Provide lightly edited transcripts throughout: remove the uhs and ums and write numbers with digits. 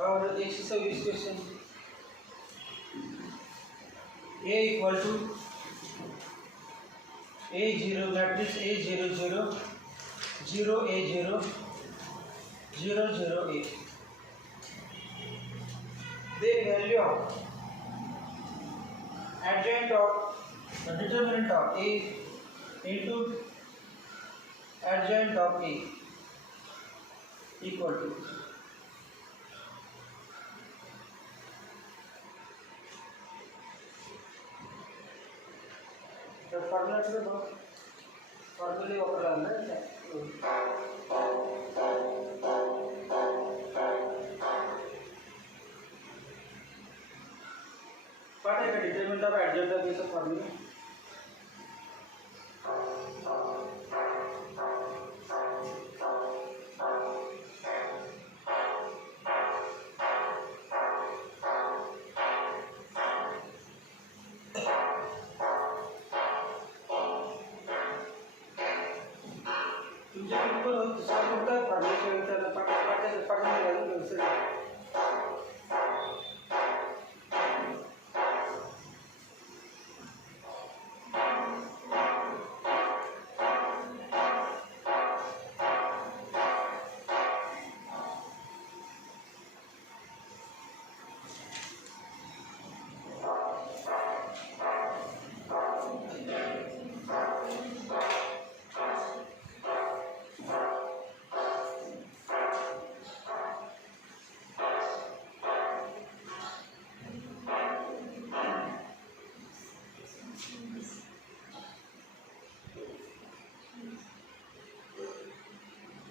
और 126 question A equal to A0 matrix A00 0A0 008 the value of adjoint of the determinant of A into adjoint of A equal to the formula to the formula operandi what is the determinant of adjoint of this formula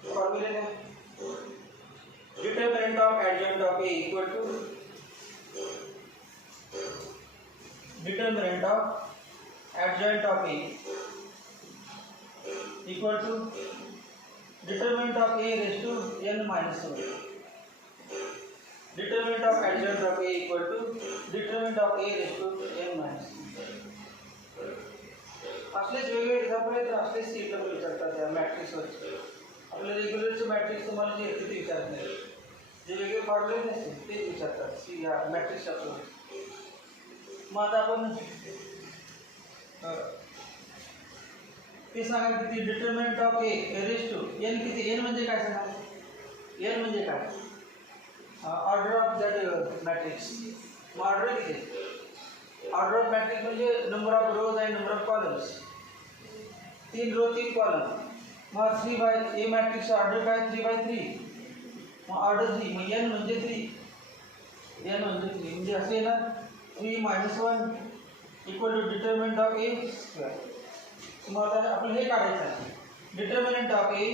formula है determinant of adjoint of A equal to determinant of adjoint of A equal to determinant of A raised to n minus 1 determinant of adjoint of A equal to determinant of A raised to n minus 1 असलेच वेगवेगळे एक्झाम्पल आहेत असलेच सीटला विचारतात त्या मॅट्रिक्सवर आपल्या रेग्युलरचे मॅट्रिक्स तुम्हाला जे येते ते विचारत नाही जे वेगळे फॉर्म्युले नसतील ते विचारतात सी या मॅट्रिक्सच्या थ्रू मग आता आपण ते सांगा किती determinant of A raise to N किती एन म्हणजे काय सांगा एन म्हणजे काय ऑर्डर ऑफ दॅट मॅट्रिक्स मग ऑर्डर किती ऑर्डर ऑफ मॅट्रिक्स म्हणजे नंबर ऑफ रोज आणि number of columns 3 row 3 column मग 3 बाय ए मॅट्रिक्स ऑर्डर काय 3 बाय 3 मग ऑर्डर 3 मग एन म्हणजे 3 एन म्हणजे 3 म्हणजे असे येणार 3 minus 1 equal to determinant of A square मग आता आपण हे काढायचं आहे determinant of A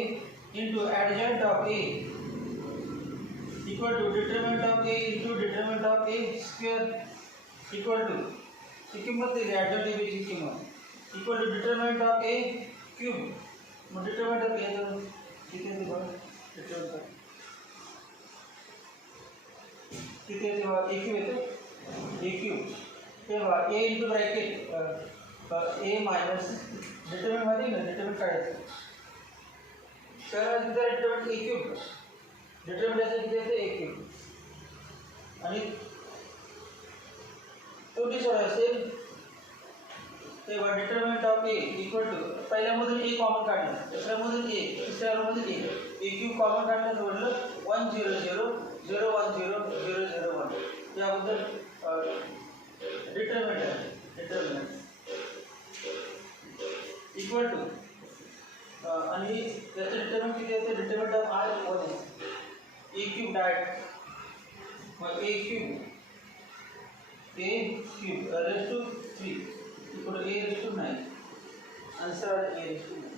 into adjoint of A equal to determinant of A into determinant of A square equal to ची किंमत दिली ॲडजॉइंट ए ची किंमत equal to determinant of A cube मग डिटर्मिनंट ऑफ ए किती येते बघा डिटर्मिनंट किती येते बघा ए क्यूब येते ए क्यूब तेव्हा A into bracket A minus determinant मध्ये ना डिटर्मिनंट काढायचं तर तिथं डिटर्मिनंट ए क्यूब डिटर्मिनंट याचं किती येते ए क्यूब आणि तो सोडा असेल तेव्हा determinant of A equal to पहिल्यामधून ए कॉमन काढलं दुसऱ्यामधून ए तिसऱ्यामधून ए क्यूब कॉमन काढलं जोडलं 1 0 0 0 1 0 0 0 1 याबद्दल डिटर्मिनंट आहे डिटर्मिनंट इक्वल टू आणि त्याचं डिटर्मिनंट किती येते डिटर्मिनंट ऑफ आर 1 आहे ए क्यूब डायरेक्ट मग A cube raise to 3 equal to a raised to 9 answer a raised to 9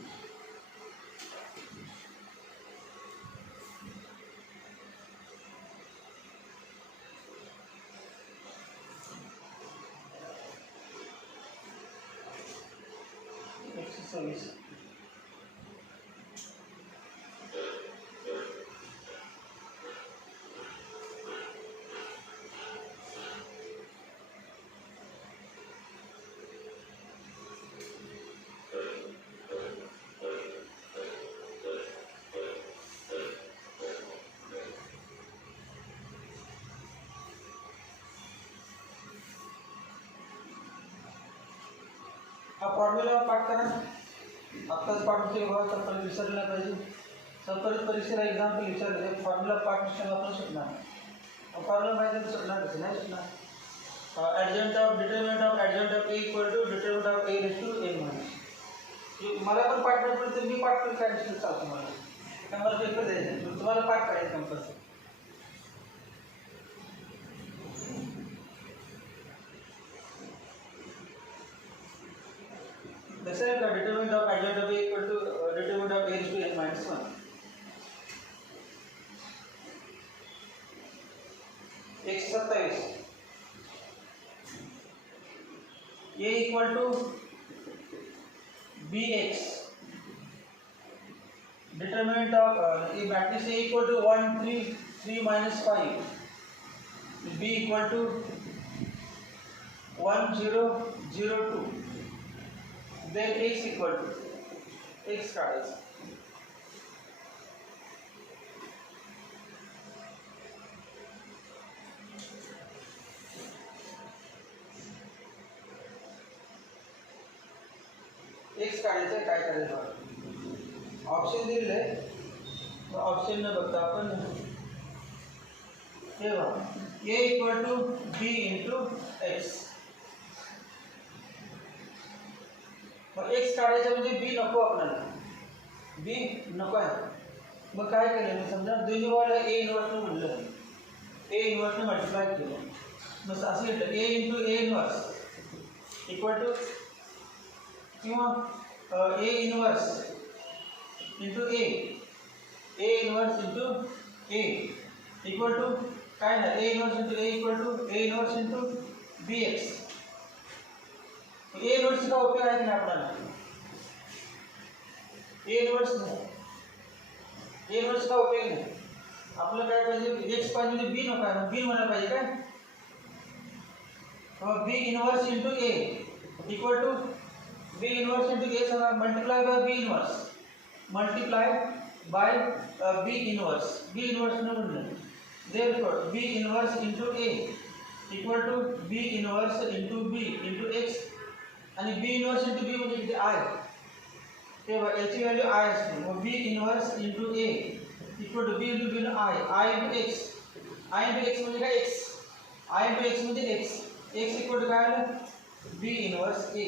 exercise हा फॉर्म्युला पाठ करा. आत्ताच पाठ केलं बघा तर परत विसरला पाहिजे. तर परत परीक्षेला एक्झाम्पल विचारले फॉर्म्युला पाठ विषय वापरू शकणार. फॉर्म्युला माहिती तर सुटणार कसं नाही सुटणार. Adjoint of determinant of adjoint of A equal to determinant of A raise to N minus. मला पण पाठ नाही पडलं तर मी पाठ करून काय दिसलं चालतं मला. काय मला पेपर द्यायचं तुम्हाला पाठ करायचं कंपल्सरी. जसं आहे का determinant of adjoint of A equal to determinant of A raise to N minus 1. एक 27 A equal to B X determinant of A matrix A equal to 1 3 3 minus 5 B equal to 1 0 0 2 then X equal to X काढायचं. X काढायचं काय करायचं ऑप्शन दिलेलं आहे. ऑप्शन न बघता आपण हे बघा A equal to B into X. मग एक्स काढायचं म्हणजे बी नको आपल्याला. बी नको आहे. मग काय केलं मी समजा दोन्ही बाजूला ए इन्व्हर्सनं म्हणलं ए इन्व्हर्सनं मल्टिप्लाय केलं. मग असं घेतलं A into A inverse equal to किंवा A inverse into A inverse into A equal to काय ना A inverse into A equal to A inverse into B X. A इन्व्हर्सचा उपयोग आहे की नाही आपल्याला. ए इन्व्हर्सचा उपयोग नाही. आपल्याला काय पाहिजे एक्स पाहिजे म्हणजे बी नको आहे बी म्हणायला पाहिजे काय. B inverse into A equal to B inverse into A सांगा multiply by B inverse multiply by B inverse न म्हणलं therefore B inverse into A equal to B inverse into B into X. आणि B inverse into B म्हणजे किती I ते याची value I असते. मग B inverse into A equal to B into B I into X. I into X म्हणजे काय x. I into X म्हणजे एक्स. एक्स इक्वल टू काय आलं बी इन्व्हर्स ए.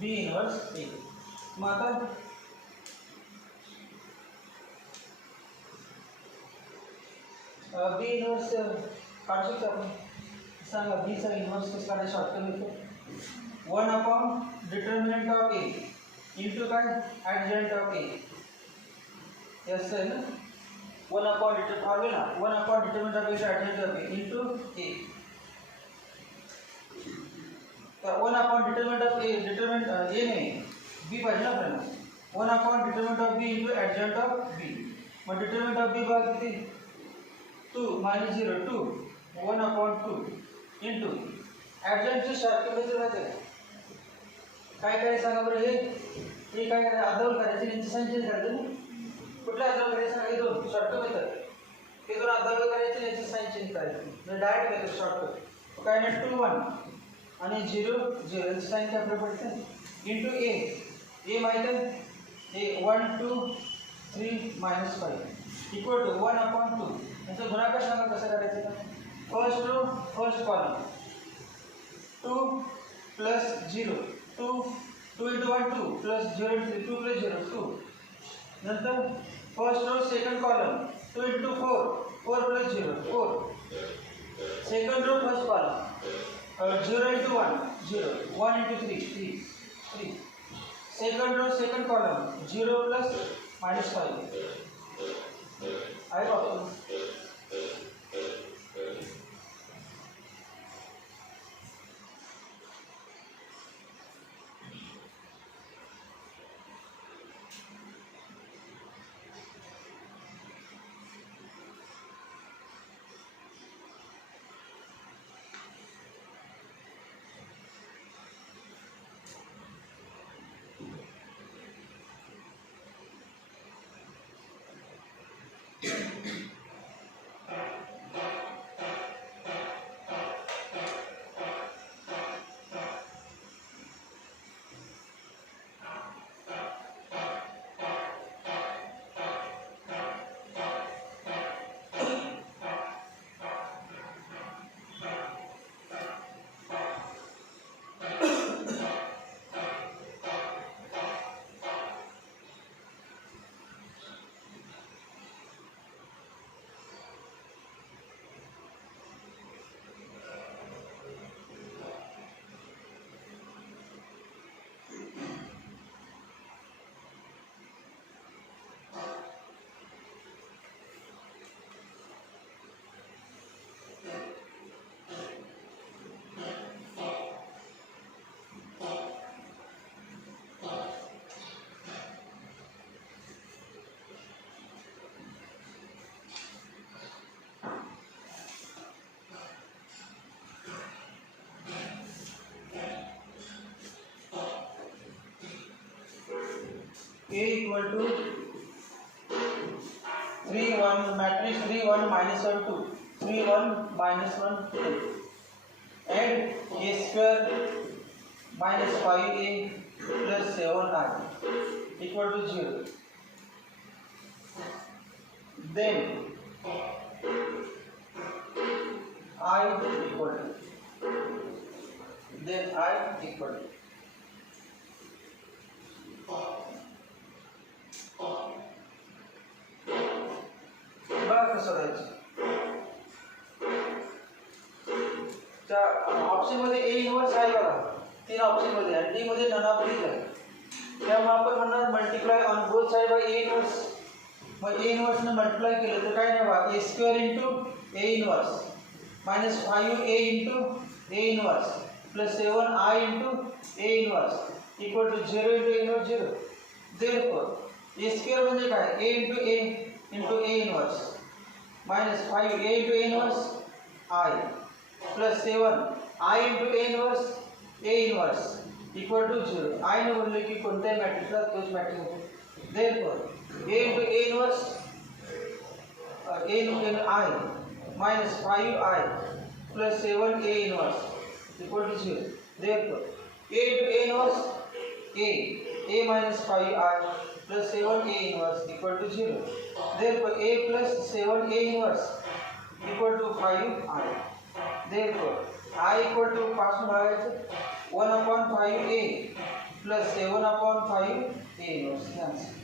बी इन्व्हर्स ए. मग आता बी इन्व्हर्स काढू शकतो आपण. सांगा बीचा इन्व्हर्स कसं काढायचं शॉर्टकट येतो. 1 upon determinant of A into काय ॲडजंट ऑफ ए. यस आहे ना 1 upon formula 1 upon determinant of A adjoint of A into A. तर 1 upon determinant of A determinant A नाही बी पाहिजे ना आपल्याला. 1 upon determinant of B into adjoint of B. मग determinant of B बघा किती 2 minus 0 2 1 upon 2 इंटू ॲडजंटची shortcut method माहिती आहे काय काय सांगा बरं. हे काय करायचं अदल करायचं यांची संचयन करायचं ना. कुठल्या अदल करायचं सांगा. हे दोन शॉर्टकट मेथड. हे दोन अदल करायचे यांची संचयन करायचं म्हणजे डायरेक्ट मेथड शॉर्टकट. काय नाही 2 1 आणि 0 0 यांची साईन काय आपल्याला पडते इंटू ए माहिती आहे A 1 2 3 minus 5 equal to 1 upon 2. याचा गुणाकार सांगा कसं करायचं का. First column 2 plus 0 2 2 into 1 2 plus 0 into 2 plus 0 2. नंतर first row second column 2 into 4 4 plus 0 4. Second row first column 0 into 1 0 1 into 3 3. Second row second column 0 plus -5 आहे वापरून. A equal to 3 1 matrix 3 1 minus 1 2 3 1 minus 1 2 and A square minus 5A plus 7I equal to 0. Then I equal to बघा कसं करायचं. त्या ऑप्शन मध्ये A inverse आहे बघा, 3 ऑप्शन मध्ये आणि डी मध्ये नन ऑफ दीज आहे. त्यामुळे आपण म्हणणार multiply on both side by A inverse. मग ए इनवर्स ने मल्टिप्लाय केलं तर काय नाही बघा, A square into A inverse minus 5A into A inverse plus 7I into A inverse equal to 0 into A inverse 0. Therefore A square म्हणजे काय, A into A inverse minus 5A into A inverse I plus 7I into A inverse equal to 0. I ने बोलले की कोणत्याही मॅट्रिक्सला तोच मॅट्रिक्स होतो. देयरफॉर ए into A inverse I minus 5I plus 7A inverse equal to 0. Therefore, A into A inverse A minus 5I plus 7A inverse equal to 0. Therefore, A plus 7A inverse equal to 5I. Therefore, I equal to 1 upon 5A plus 7 upon 5A inverse. Answer.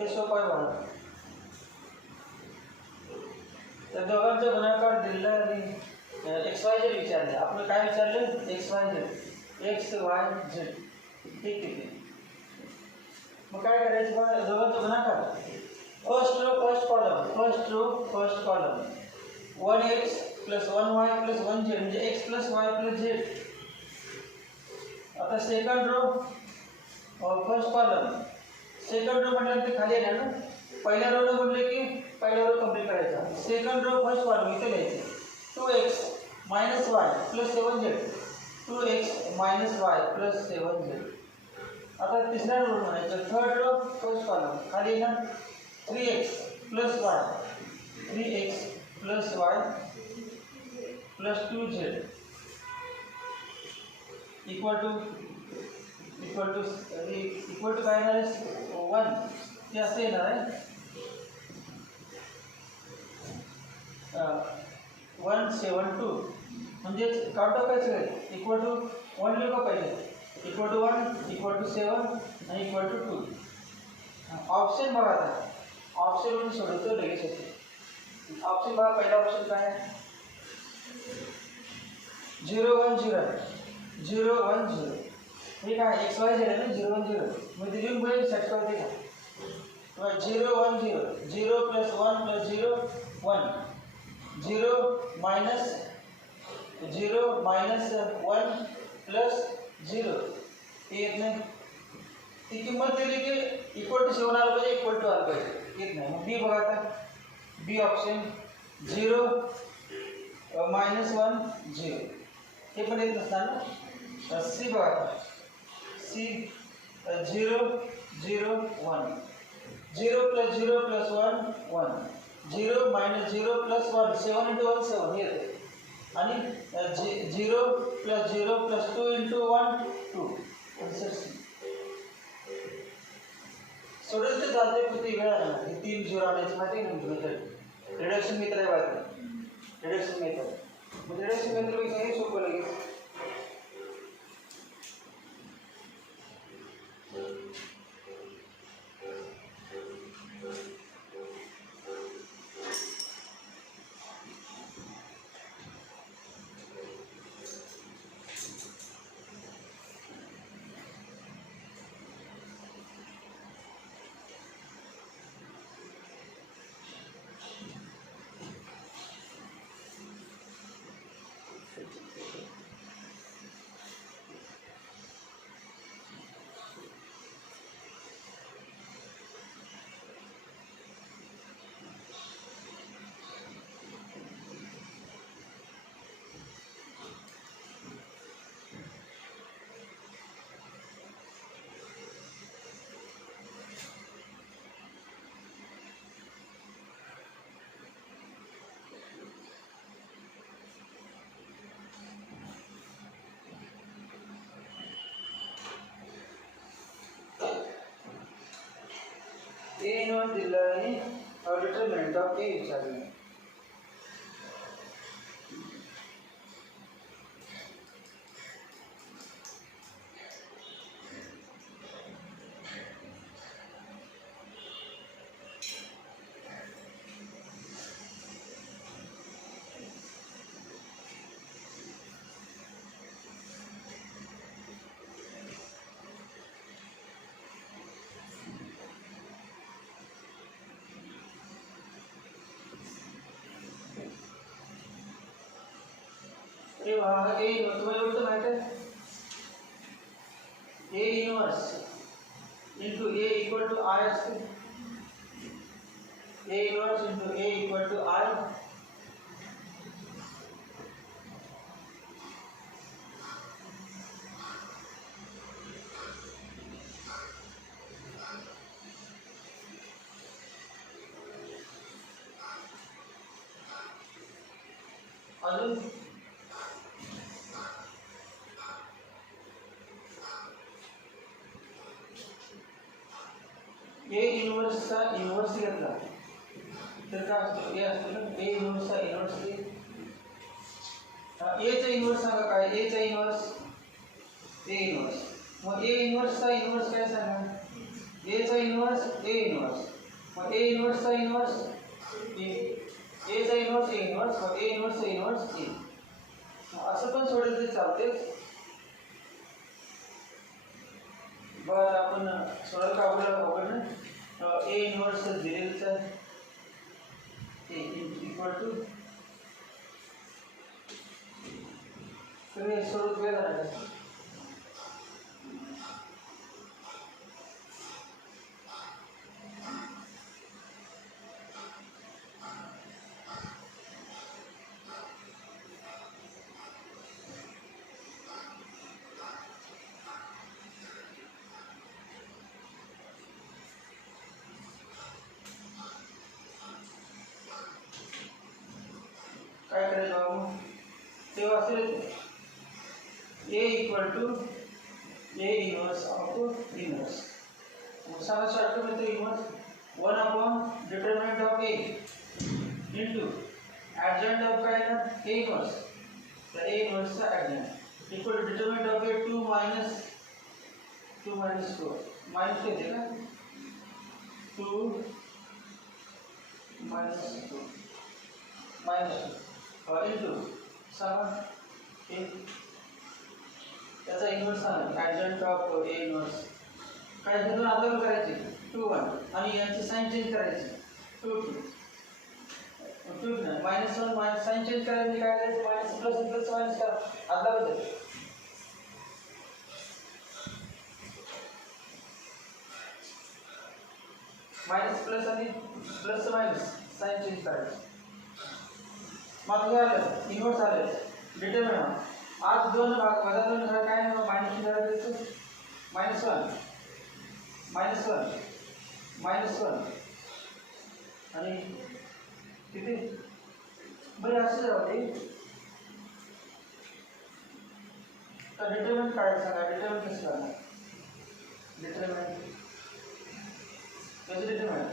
हे सोपं आहे बघा. त्या दोघांचा गुणाकार दिलेला आणि x Y Z विचारले. आपण काय विचारलं, X Y Z, X Y Z. ठीक आहे. मग काय करायचं बघा, दोघांचा गुणाकार first row first column 1x plus 1y plus 1z म्हणजे x plus y plus z. आता second row first column, second row म्हटल्यानंतर खाली येणार ना. पहिल्या रोला बोलले की पहिला रो कंप्लीट करायचा. सेकंड रो फर्स्ट कॉलम इथे लिहायचे 2x minus Y plus 7z 2x minus Y plus 7z. आता तिसऱ्या रो म्हणायचं थर्ड रो फर्स्ट कॉलम खाली येणार 3x plus Y plus 2z equal to काय येणार आहे 1. ते असं येणार आहे 172 म्हणजे काउंट टाकायचं आहे इक्वल टू 1 लिहिलं पाहिजे. इक्वल टू 1 इक्वल टू 7 आणि इक्वल टू 2. ऑप्शन बघा आता ऑप्शन म्हणून सोडवतो लगेच होते ऑप्शन बघा पहिला ऑप्शन काय आहे 0 1 0 0 1 0 हे काय एक्स वाय झेड आहे ना 0 1 0 मग ते लिहून बघा सेट होते का किंवा 0 1 0 0 प्लस 1 प्लस 0 1 0 मायनस 1 प्लस 0 हे येत नाही ती किंमत दिली की इक्वल टू 7 आलं पाहिजे इक्वल टू आलं पाहिजे येत नाही मग बी बघा आता बी ऑप्शन 0 मायनस 1 0 हे पण येत नसणार ना सी बघा आता C 0 0 1 0 plus 0 plus 1 1 0 minus 0 plus 1 7 into 1 7 हे येते आणि 0 plus 0 plus 2 into 1 2 answer C सोडून ते चालते किती वेळ आला हे 3 0 आणायचे माहिती आहे मेथड रिडक्शन मेथड आहे बघा रिडक्शन मेथड म्हणजे रिडक्शन मेथड पेक्षा हे सोपं लगेच A इनवर्स दिला आहे डिटरमिनंट ऑफ A विचारले ए तुम्हाला एवढं माहिती आहे A inverse into A equal to I असते A inverse into A equal to I अजून A इनवर्सचा इनवर्स घेतला तर काय असतो A असतो ना A इनवर्सचा इनवर्स A चा इनवर्स सांगा काय A चा इनवर्स A इनवर्स मग A इनवर्सचा इनवर्स काय सांगा A चा इनवर्स A इनवर्स मग A इनवर्सचा इनवर्स A चा इनवर्स A इनवर्स मग A इनवर्सचा इनवर्स A असं पण सोडेल तरी चालते बरं आपण सोडायला का अवघड ना A इनवर्स दिलेलंच आहे A इक्वल टू तुम्ही सोडून वेळ झाला काय करायचं बाबू तेव्हा असेल A equal to A inverse of inverse सांगा शॉर्टकट में तो inverse 1 upon determinant of A into adjoint of काय ना A इनवर्स तर A इनवर्स चा adjoint equal to determinant of A 2 minus 4 minus येते का 2 minus 2 minus 2 into 7 8 त्याचा इन्व्हर्स आहे ॲडजंट ऑफ ए इन्व्हर्स काय तिथून आंदोलन करायचे 2 1 आणि यांची साइन चेंज करायची 2 2 2 मायनस 1 मायनस साइन चेंज करायची काय करायचं मायनस प्लस मायनस करा आदला बदल मायनस प्लस आणि प्लस मायनस साइन चेंज करायचं मग हे आलं इन्व्हर्स आलं डिटरमिनंट आज दोन भाग वजा 2 झाला काय नाही मायनस करायचं मायनस 1 मायनस 1 मायनस 1 आणि किती बरं असं जाऊ दे तर डिटरमिनंट काढायचं सांगा डिटरमिनंट कसं काढणार डिटरमिनंट कसं डिटरमिनंट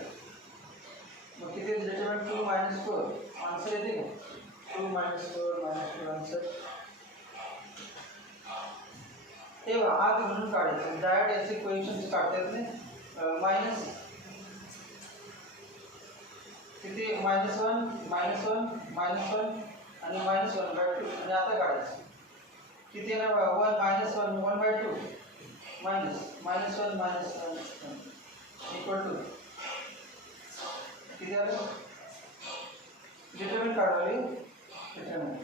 मग किती डिटरमिनंट 2 minus 4 आन्सर येते का 2 minus 4 minus 2 आन्सर तेव्हा आज म्हणून काढायचं डायरेक्ट याचे क्वेश्चन्स काढता येत नाही मायनस किती मायनस 1 मायनस 1 मायनस 1 आणि मायनस 1/2 आणि आता काढायचं किती आहे ना 1 minus 1 1/2 minus minus 1 minus 1 equal to किती आलं डिटरमिनंट काढावे डिटरमिनंट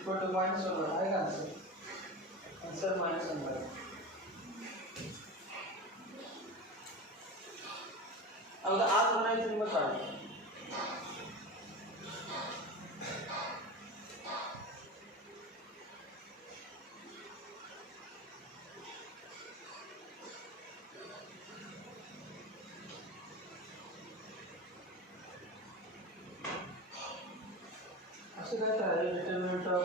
इक्वल टू मायनस 1 आहे का आन्सर आन्सर मायनस 1 आता आज बनायचं मग काढायचं असं काय आहे डिटरमिनंट ऑफ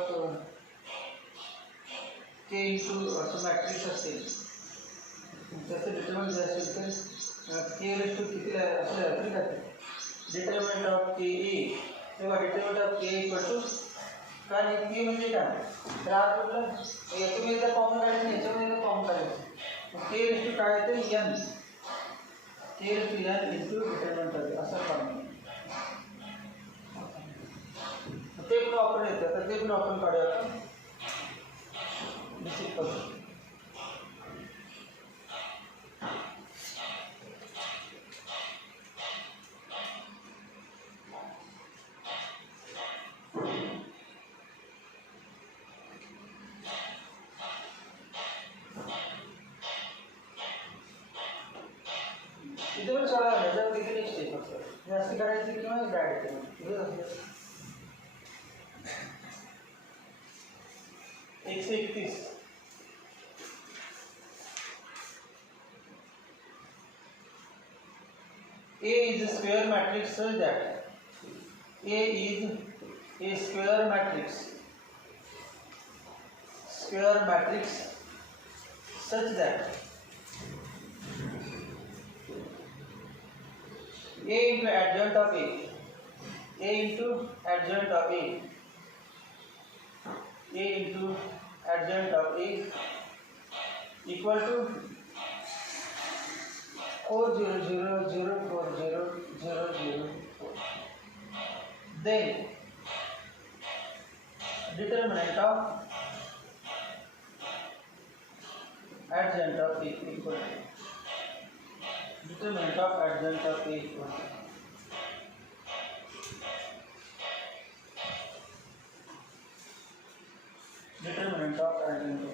के इंटू असं मॅट्रिक्स असेल त्याचं डिटरमिनंट जे असेल तर के रेस टू किती असं तरी काय डिटरमिनंट ऑफ के ए तेव्हा डिटरमिनंट ऑफ के इक्वल टू कारण के म्हणजे काय तर आज म्हटलं याच्यामध्ये एकदा कॉमन काढायचं याच्यामध्ये एकदा कॉमन काढायचं मग के रेस टू काय येतं N K raise to N into determinant of असं काढणं ते पण वापरून येतं तर ते पण आपण काढूया आपण बेसिक करू इथे पण सोडा त्याच्यावर तिथे नेक्स्ट स्टेप फक्त जास्त करायचं किंवा डायरेक्ट असं 131 A is a square matrix such that A is a square matrix such that A into adjoint of A into adjoint of A into adjoint of A equal to 400400004. Then determinant of adjoint of A equal to determinant of adjoint of A equal to determinant of adjoint of A.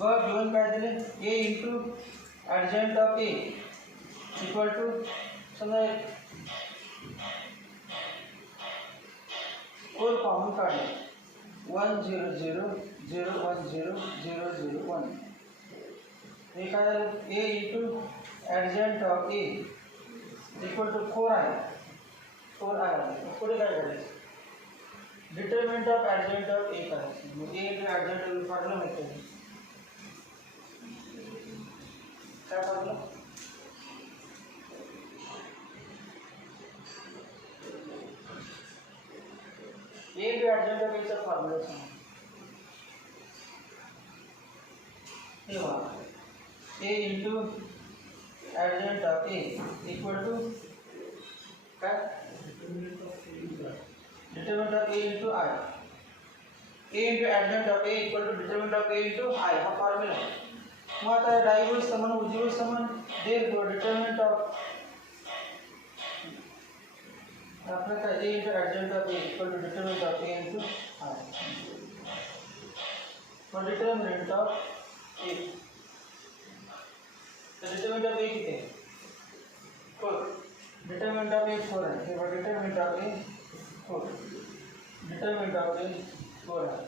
Verb given काय दिले a into adjoint of a equal to समजा 4 कॉमन काढले 1 0 0 0 1 0 0 0 1 हे काय झालं a into adjoint of a equal to 4 आहे 4 आहे पुढे काय करायचं determinant of adjoint of a करायचं मग a into adjoint of a formula माहिती आहे काय फॉर्म्युला adjoint of A चा फॉर्म्युला सांगा. तेव्हा A into adjoint of A equal to काय? determinant of A into I. A into adjoint of A equal to determinant of A into I हा फॉर्म्युला आहे. मग आता डावीबाजू समान उजवीबाजू समान देतो determinant of आपलं काय A into adjoint of A equal to determinant of A into I. Mug determinant of A तर determinant of A किती आहे? 4. determinant of A 4 आहे. तेव्हा determinant of A 4. determinant of A 4 आहे.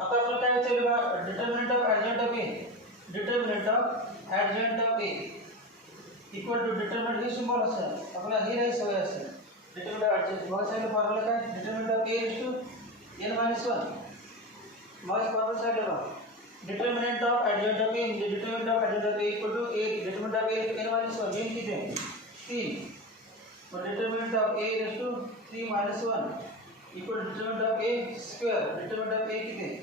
आता आपल्याला काय विचारलं बघा determinant of adjoint of A. determinant of adjoint of A equal to determinant हे सिम्बॉल असेल. आपल्याला हे नाही सवय असेल. determinant of adjoint मग सांगितलं फॉर्म्युला काय? determinant of A is to n minus 1. मग फॉर्म्युला सांगितलं बघा determinant of adjoint of A म्हणजे determinant of adjoint of A equal to A determinant of A is to n minus 1 n किती आहे 3. मग determinant of A is to 3 minus 1 equal to determinant of A square. determinant of A किती आहे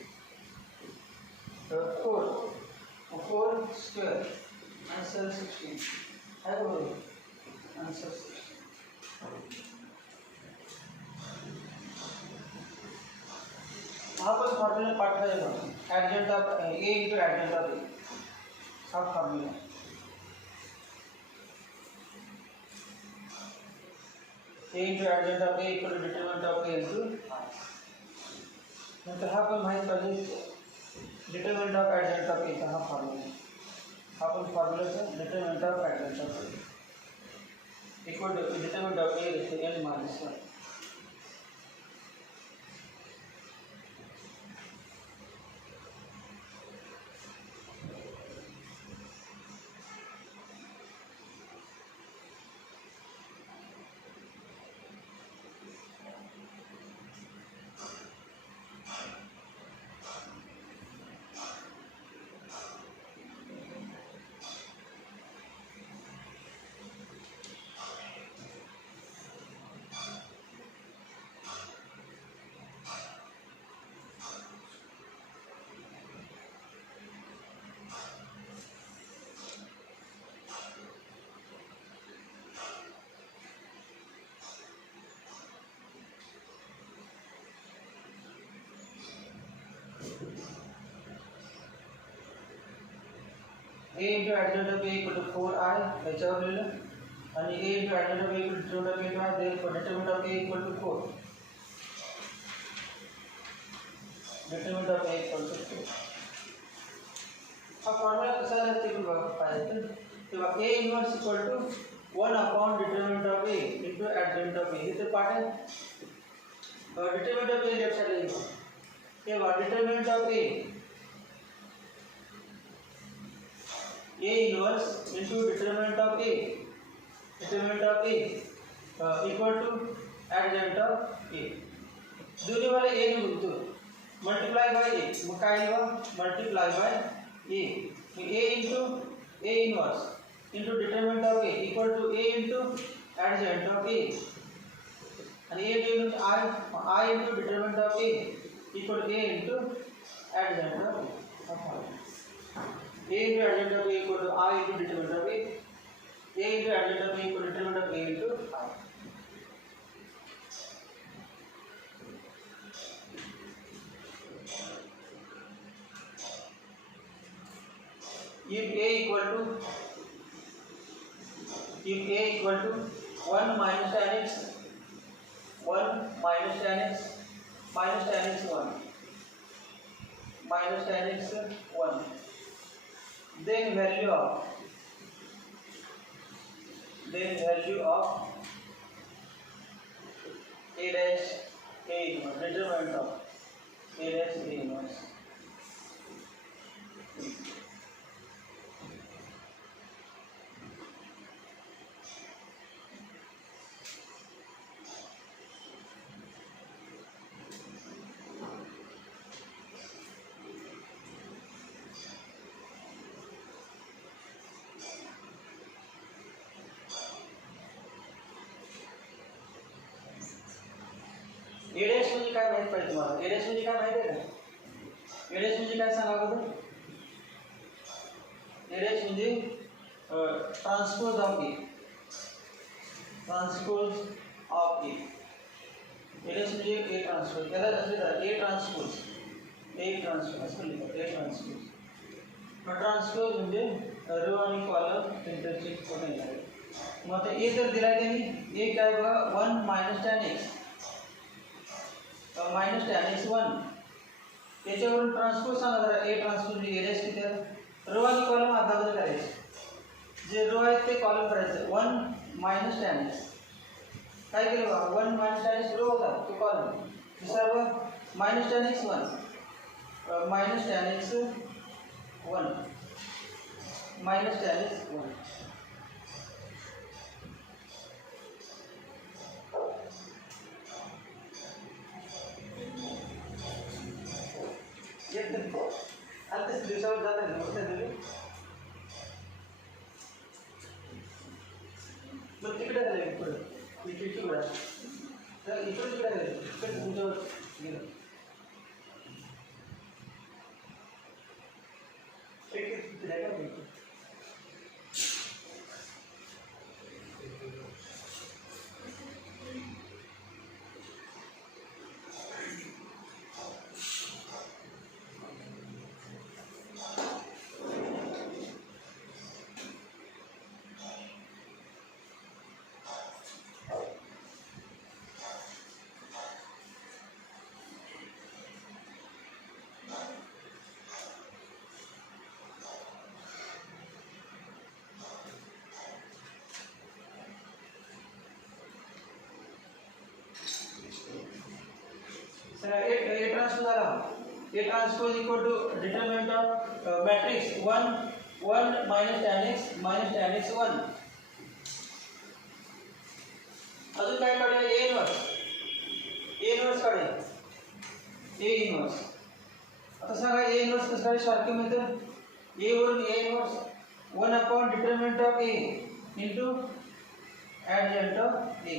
4 square answer 16 है बोलो आंसर 16. पर फॉर्मूला पाठ करेगा एडजेंट ऑफ A into एडजेंट ऑफ A सब फॉर्मूला A into एडजेंट of A equal to determinant of A into नंतर हा पण माहित पाहिजे determinant of एडजेंट ऑफ A चा हा फॉर्मूला हा पण फॉर्मूलाचा determinant of एडजेंट of A equal to determinant of A is to n minus 1. A into adjoint of A equal to 4i याच्यावर लिहिलं आणि A into adjoint of A equal to determinant of A into I therefore determinant of A equal to 4. determinant of A equal to 4. हा फॉर्म्युला कसा आहे ते बघा पाहिजे तेव्हा A inverse equal to 1 upon determinant of A into adjoint of A हे तर पाठ आहे determinant of A left side ला तेव्हा determinant of A A inverse into determinant of A equal to adjoint of A दोन्ही वाले A ने गुणतो multiply by A मग काय लिहा multiply by A A into A inverse into determinant of A equal to A into adjoint of A and A into I into determinant of A equal to A into adjoint of A. A into adjoint of A equal to I into determinant of A. A into adjoint of A equal to determinant of A into I. If A equal to 1 minus tan x 1 minus tan x minus tan x 1 minus tan x 1 then value of A dash A inverse determinant of A dash A inverse माहीत पाहिजे तुम्हाला. एडेस म्हणजे काय माहिती आहे का? एडेस म्हणजे काय सांगा बघू. एडेस म्हणजे transpose of A. Transpose of A. एडेस म्हणजे ए ट्रान्सपोज. त्याला ए ट्रान्सपोज. ए ट्रान्सपोज असं लिहितात. ए ट्रान्सपोज. ट्रान्सपोज म्हणजे रो आणि कॉलम इंटरचेंज करून येणार. मग आता ए जर दिला त्यांनी, ए काय बघा 1 - tan x minus tan x 1. त्याच्यावरून ट्रान्सपोज सांगा जरा. ए ट्रान्सपोज म्हणजे एडेस किती आहे? रो आणि कॉलम अदलाबदल करायचे. जे रो आहेत ते कॉलम करायचं. 1 - tan x काय केलं बघा. 1 - tan x रो होता तो कॉलम. दुसरा बघा -tan x 1 -tan x 1 -tan x 1. अंतच दिवसावर जात आहे ना तुम्ही. मग तिकडे झाले पुढे खिडकी उघडा. तर इकडे तिकडे झाले तिकडे तुमच्यावर गेलं. A transpose आला. A transpose equal to determinant of matrix 1 tan x tan x 1. अजून काय काढूया? A inverse. A इन्व्हर्स काढूया. A inverse. आता सांगा A इन्व्हर्स कसं काढायचं? Shortcut method. A वरून A inverse 1 determinant of A into adjoint of A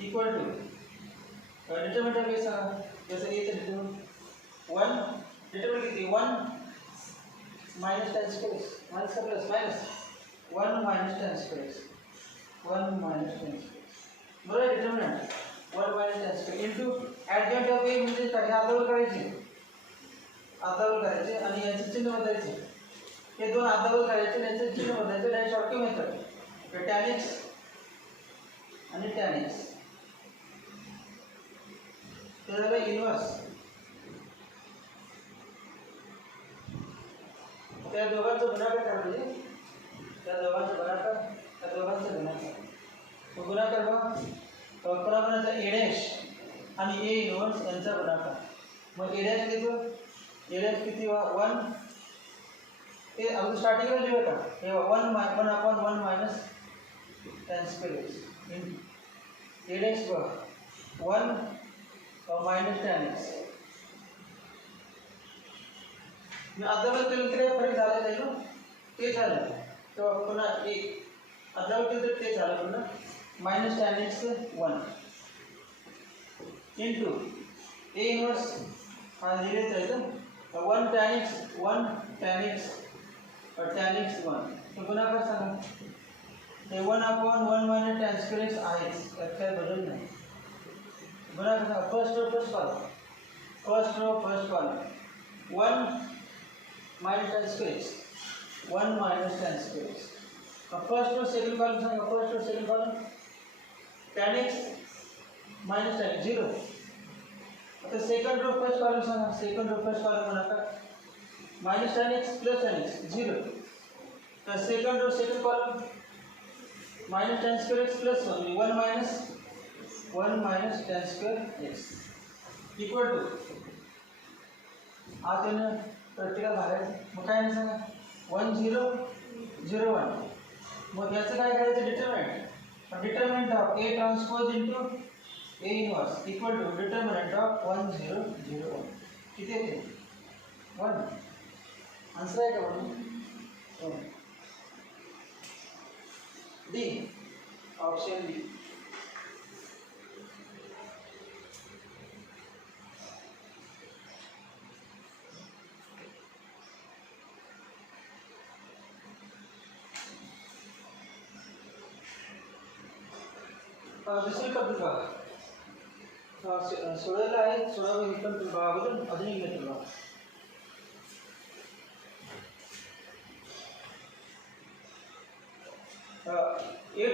equal to determinant of A सांगा. जसं A चं determinant 1 determinant किती? 1 tan square minus का plus minus 1 tan square 1 tan square. बरोबर. determinant 1 tan square into adjoint of A म्हणजे काय? आदलाबदल करायची. आदलाबदल करायचे आणि याचे चिन्ह बदलायचे. हे दोन आदलाबदल करायचे आणि याचे चिन्ह बदलायचे. Direct shortcut method. tan x आणि tan x ते झालं इन्व्हर्स. त्या दोघांचं गुणाकार करा. म्हणजे त्या दोघांचं गुणाकार, त्या दोघांचं गुणाकार. गुणाकार बघा प्रमाणाचा ए डॅश आणि ए इन्व्हर्स यांचा गुणाकार. मग ए डॅश लिहितो. ए डॅश किती? 1. हे अगदी स्टार्टिंगला लिहू का? हे 1 tan square ए डॅश बघा 1 tan x. अदलाबदल केलं तरी फरक झाला नाही ना. ते झालं तेव्हा पुन्हा एक अदलाबदल केलं ते झालं पुन्हा tan x 1 into A inverse हा लिहिलेच आहे तर 1 tan x tan x 1. तो गुणाकार सांगा. हे 1 tan square x आहेच. त्यात काय बदल नाही. गुणाकार सांगा. First row first column 1 tan square x 1 tan square x. First row second column सांगा. First row second column tan x tan x 0. आता सेकंड रो फर्स्ट कॉलम सांगा. सेकंड रो फर्स्ट कॉलम गुणाकार tan x tan x 0. तर second row second column tan square x 1 tan square x equal to आता प्रत्येका भागायचं. मग काय सांगा 1 0 0 1. मग याचं काय करायचं? Determinant of A transpose into A inverse equal to determinant of 1 0 0 1. किती येते? 1. आन्सर आहे का? 1 D option D. This will come back. सोडायला आहे सोडावं हे पण तुला अजून एक तुला ए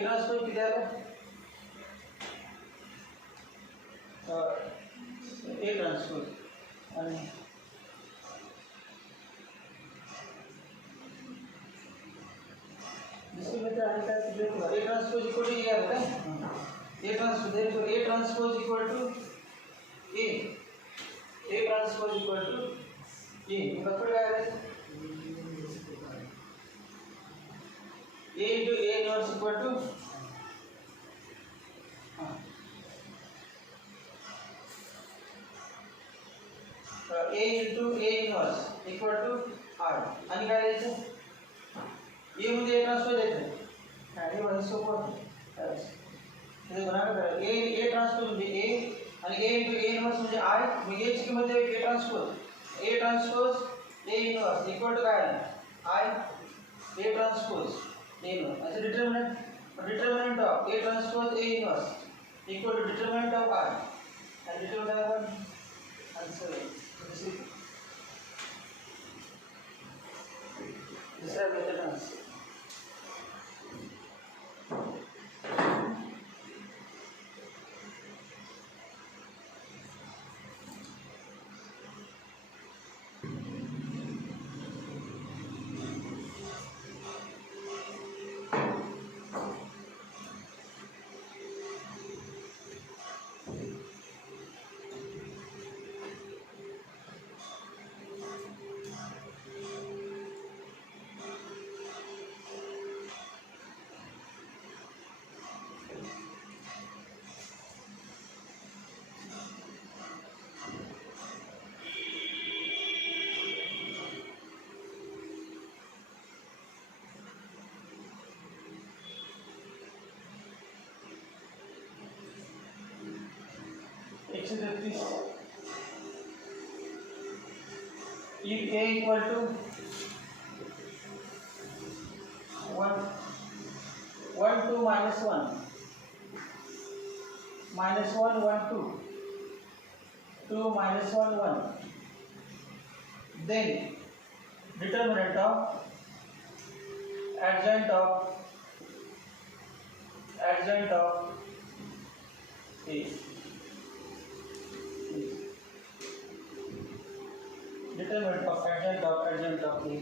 ट्रान्सफर किती आलं ए ट्रान्सफर आणि A transpose equal to A आता A transpose therefore A transpose equal to A transpose equal to A मतलब क्या है A into A inverse equal to A into A inverse equal to R आणि काय द्यायचं A मध्ये A ट्रान्सफर द्यायचं आणि वही सोपं हे बघा A ट्रान्सफर म्हणजे A आणि A into A इन्व्हर्स म्हणजे I मग A ची किंमत आहे A transpose A inverse equal to काय आहे I A transpose A inverse असं determinant of A transpose A inverse equal to determinant of I आणि डिटर्मिनंट ऑफ आन्सर दुसरा method answer if A equal to 1 2 minus 1 minus 1 1 2 2 minus 1 1 then determinant of adjoint of A determinant of adjoint of A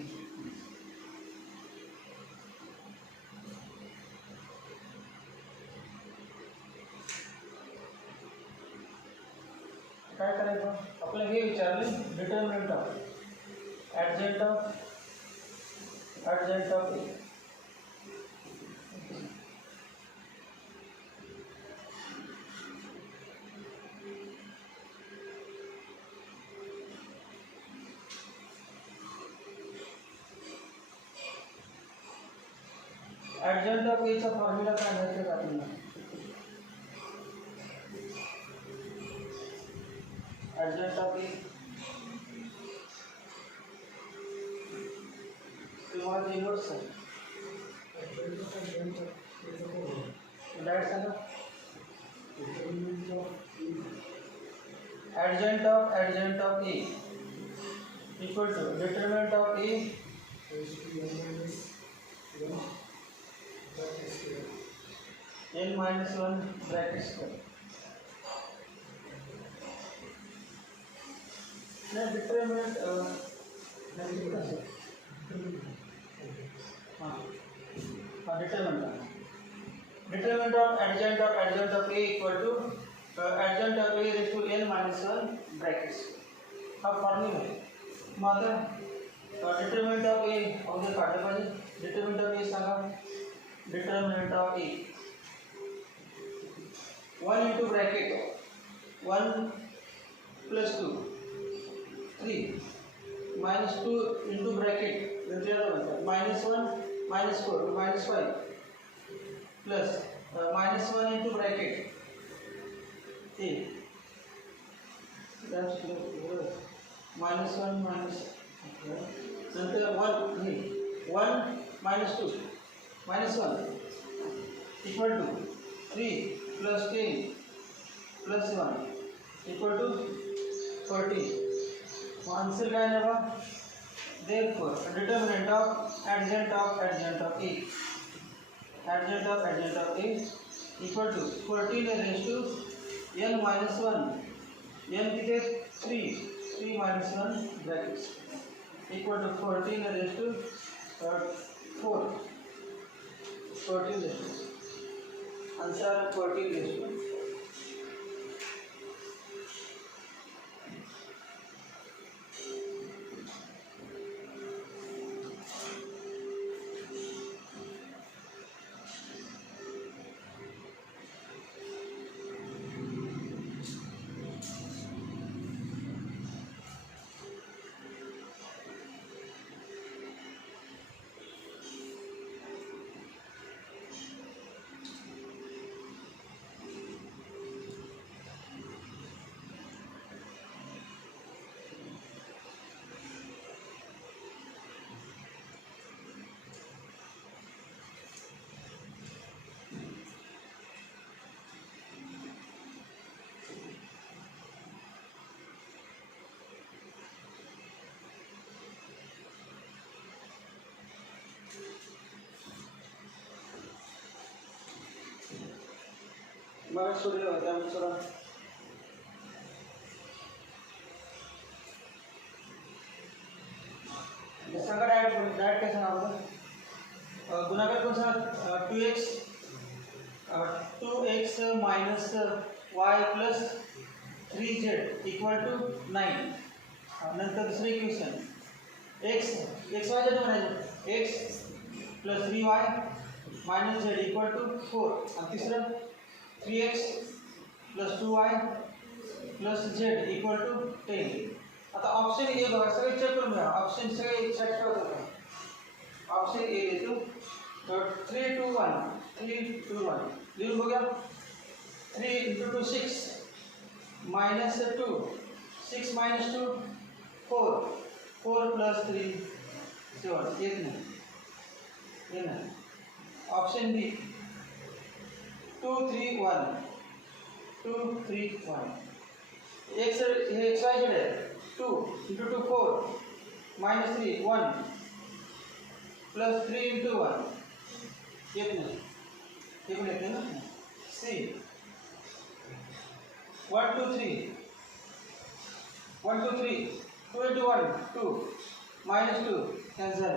काय करायचं आपल्याला हे विचारले determinant of adjoint of A adjoint of A चा फॉर्म्युला काय माहिती का आपल्याला adjoint of A किंवा inverse direct Sanga adjoint of A equal to determinant of A n minus 1 bracket square now determinant determinant of adjoint of A equal to adjoint of A raised to n minus 1 brackets हा फॉर्म्युला आहे मग आता determinant of A अगोदर काढलं पाहिजे determinant of A Sanga determinant of A 1 into bracket 1 plus 2 3 minus 2 into bracket minus 1 minus 4 minus 5 plus minus 1 into bracket A that's minus 1 minus नंतर 1 minus 2 minus 1 equal to 3 plus 10 plus 1 equal to 14. आंसर क्या आएगा? Therefore, determinant of adjoint of A, adjoint of A equal to 14 raised to n minus 1, n कितने 3 minus 1 brackets equal to 14 raised to 4, 14 raised to answer 14 raised to मगर सूर्य होता है सूर्य संग डायरेक्ट कैसे ना होगा गुणाकार कौन सा 2x minus y plus 3z equal to 9 नंतर दुसरे इक्वेशन x y z बनायचं x plus 3y minus z equal to 4 आणि तिसरं 3x plus 2y plus z equal to 10. आता ऑप्शन ए बघा सगळे चेक करून घ्या ऑप्शन सगळे चेक करतात ऑप्शन ए लेतो तर 3 2 1 लिहून बघूया 3 into 2 6 minus 2 6 minus 2 4 plus 3 7 येत नाही ऑप्शन बी 2 3 1 2 3 1 x हे x y z है 2 into 2 4 minus 3 1 plus 3 into 1 ये भी लेते हैं ना C 1 2 3 1 2 3 2 into 1 2 minus 2 cancel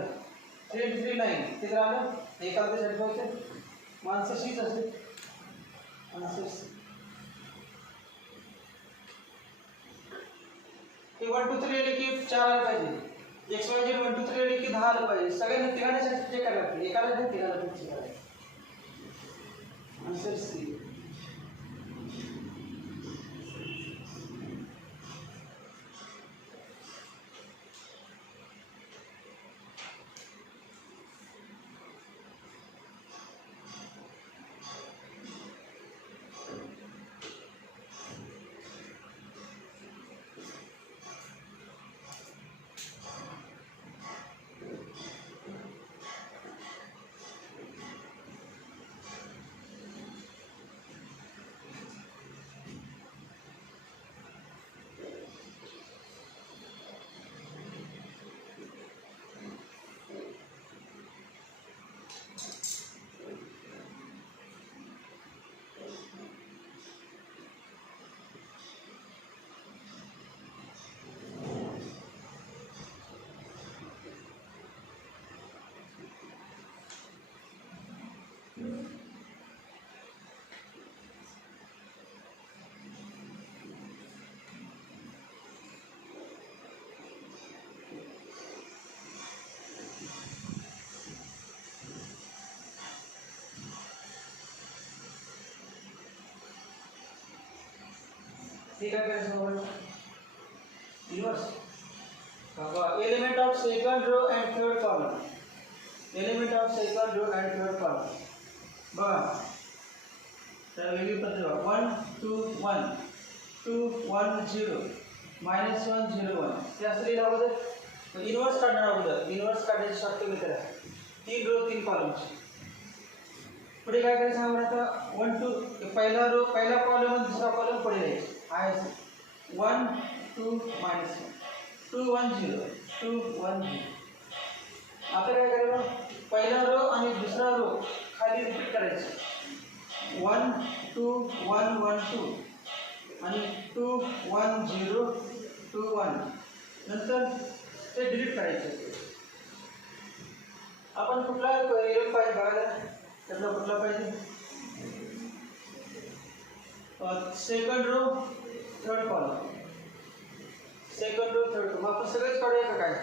3 into 3 9 कितना आ गया एक आधे सेट होते आंसर सी असते आंसर सी हे 1 2 3 लिखी 4 आले पाहिजे x y z 1 2 3 लिखी 10 आले पाहिजे सगळ्यांना तिघांसाठी चेक करायला लागते एकाला नाही तिघाला पण चेक करायचं आंसर सी ठीक है कैसे होगा inverse element of second row and third column element of second row and third column बघा तर वेगळी पद्धत 1 2 1 2 1 0 -1 0 1 ते असं लिहिलं अगोदर इनवर्स काढणार अगोदर इनवर्स काढण्याची शॉर्टकट मेथड आहे 3 रो 3 कॉलमची पुढे काय करायचं आम्हाला आता 1 2 पहिला रो पहिला कॉलम आणि दुसरा कॉलम पुढे द्यायचा आहे 1 2 -1 2 1 0 2 1 0. आता काय करायचं पहिला रो आणि दुसरा रो खाली रिपीट करायचं 1 2 1 1 2 आणि 2 1 0 2 1 नंतर ते डिलीट करायचं. आपण कुठला एरर पाहिजे बघायला त्यातला कुठला पाहिजे second row third column second row third column आपण सगळेच काढूया का काय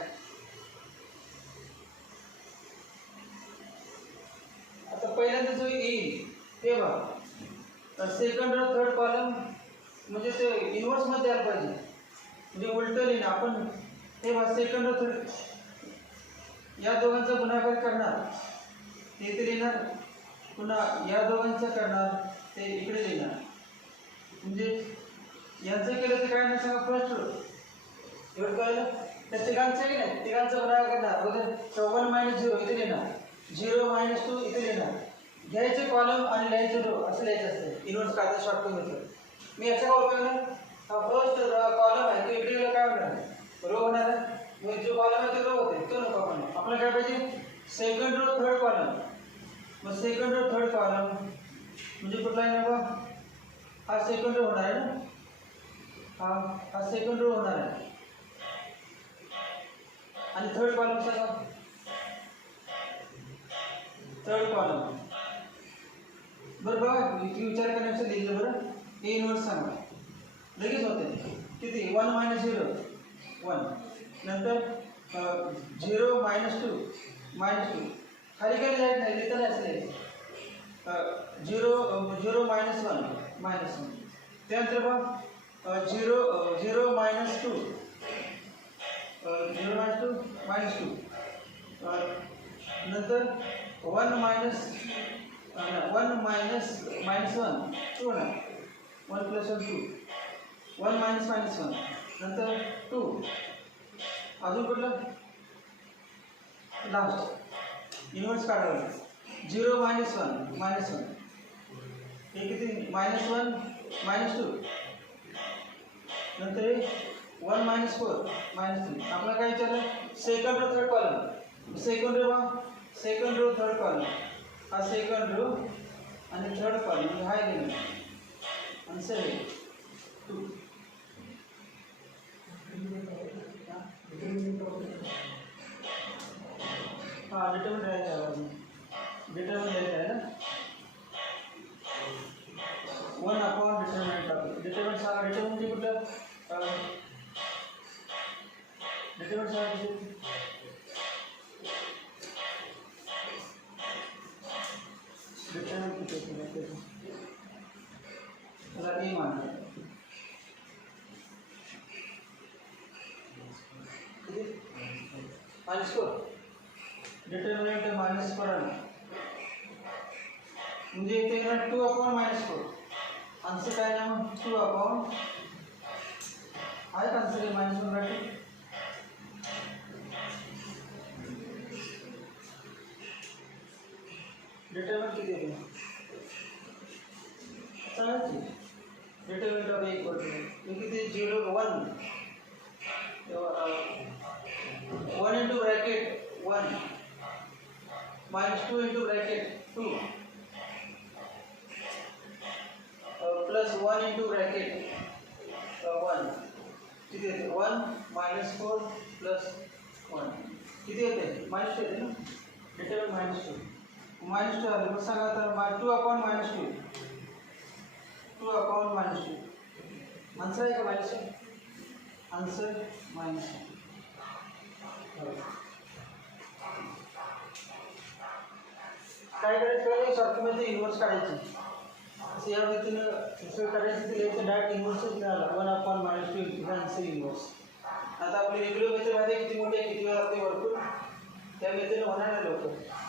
आता पहिल्यांदा जो येईल ते बघा सेकंड रो थर्ड कॉलम म्हणजे ते इनव्हर्स मध्ये आलं पाहिजे म्हणजे उलटं लिहिणं आपण हे बघा सेकंड रो थर्ड या दोघांचा गुणाकार करणार ते इथे लिहिणार पुन्हा या दोघांचं करणार ते इकडे लिहिणार म्हणजे यांचं केलं तर काय नाही सांगा फर्स्ट रो एवढं कळलं त्या तिघांचंही नाही तिघांचा गुणाकार करणार अगोदर 1 - 0 इथे लिहिणार 0 - 2 इथे लिहिणार घ्यायचे कॉलम आणि लिहायचे रो असं लिहायचं असतं इनव्हर्स काढता शॉर्टकट मेथड. मी याचा काय उपयोग आहे फर्स्ट कॉलम आहे तो इकडे काय होणार रो होणार आहे जो कॉलम आहे तो रो होते तो नको आपण आपल्याला काय पाहिजे सेकंड रो थर्ड कॉलम मग सेकंड रो थर्ड कॉलम म्हणजे कुठला आहे ना बघा हा सेकंड रो होणार आहे ना हा सेकंड रो होणार आहे आणि थर्ड कॉलम सांगा थर्ड कॉलम बरं बघा इथे विचार करण्याचं लिहिलं बरं ए इनव्हर्स सांगा लगेच होते किती 1 - 0 1 नंतर 0 - 2 -2 खाली काही जायचं नाही लिहिता नाही असं लिहायचं 0 0 -1 -1 त्यानंतर बघा 0 0 - 2 0 - 2 -2 नंतर 1 - 1 2 ना 1 + 1 2 1 - -1 नंतर 2 अजून कुठलं लास्ट इनव्हर्स काढावं 0 - 1 हे किती -1 -2 नंतर 1 - 4 -3 आपल्याला काय विचारलं second row third column second row third column हा सेकंड रो आणि थर्ड कॉलम हा लिहिलं आन्सर आहे 2 हाँ डिटरमिनेंट रहेगा डिटरमिनेंट है ना 1 अपॉन डिटरमिनेंट सारा डिटरमिनेंट कुठलं डिटरमिनेंट सारा डिटरमिनेंट किती त्याला ए मानलं किती -4 डिटरमिनेंट -4 आहे म्हणजे इथे येणार 2 अपॉन -4 आन्सर काय ना मग 2 अपॉन आहे का आन्सर आहे -1 राहते डिटरमिनेंट किती येते सांगायची डिटरमिनेंट ऑफ एक वर्ड किती 0 1 1 into bracket 1 minus 2 into bracket 2 plus 1 into bracket 1 किती येते 1 minus 4 plus 1 किती येते -2 येते ना डिटरमिनेंट -2 आले मग सांगा आता 2 upon -2 2 upon -2 आन्सर आहे का -2 आन्सर -2 काय करायचं शॉर्टमध्ये इनव्हर्स काढायची असं या व्यक्तीनं दुसरं करायचं ते लिहायचं डायरेक्ट इनव्हर्सच मिळाला 1 upon -2 आन्सर इनव्हर्स. आता आपली रेग्युलर मेथडमध्ये किती मोठी आहे किती वेळा लागते भरपूर त्या मेथडनं होणार नाही लवकर.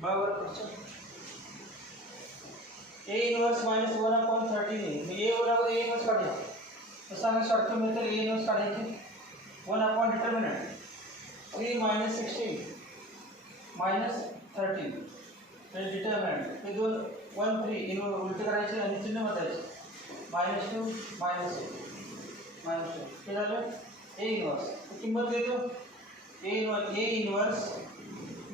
बराबर क्वेश्चन ए इनवर्स माइनस 1/13 आहे मी ए बरोबर ए इनवर्स काढूया तर सांगा शॉर्टकट मेथड ए इनवर्स काढायची 1 डिटर्मिनंट 3 - 16 -13 हे डिटर्मिनंट हे दोन 1 3 इन उलटे करायचे आणि चिन्ह बदलायचे -2 -2 हे झालं ए इनवर्स किंमत देतो A inverse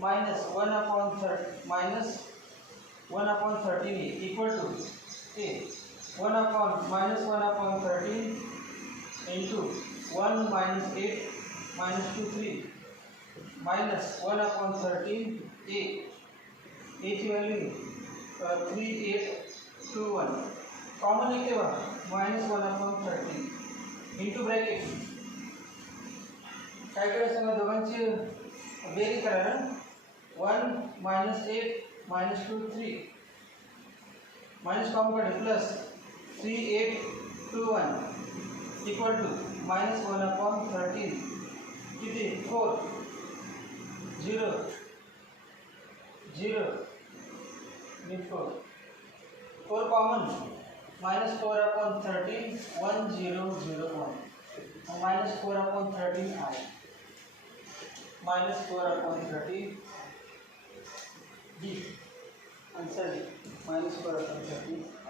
-1/13 equal to A 1/13 into 1 - 8 - 2 3 -1/13 a ची व्हॅल्यू 3821 कॉमन निघते बघा -1/13 इंटू ब्रॅकेट काय करायचं सांगा दोघांची बेरीज करा ना 1 - 8 - 2 3 माइनस कॉमन काढे प्लस 3821 इक्वल टू -1/13 किती 4 0 0 आणि 4 common -4/13 1001 -4/13 I -4/13 D answer -4/13 I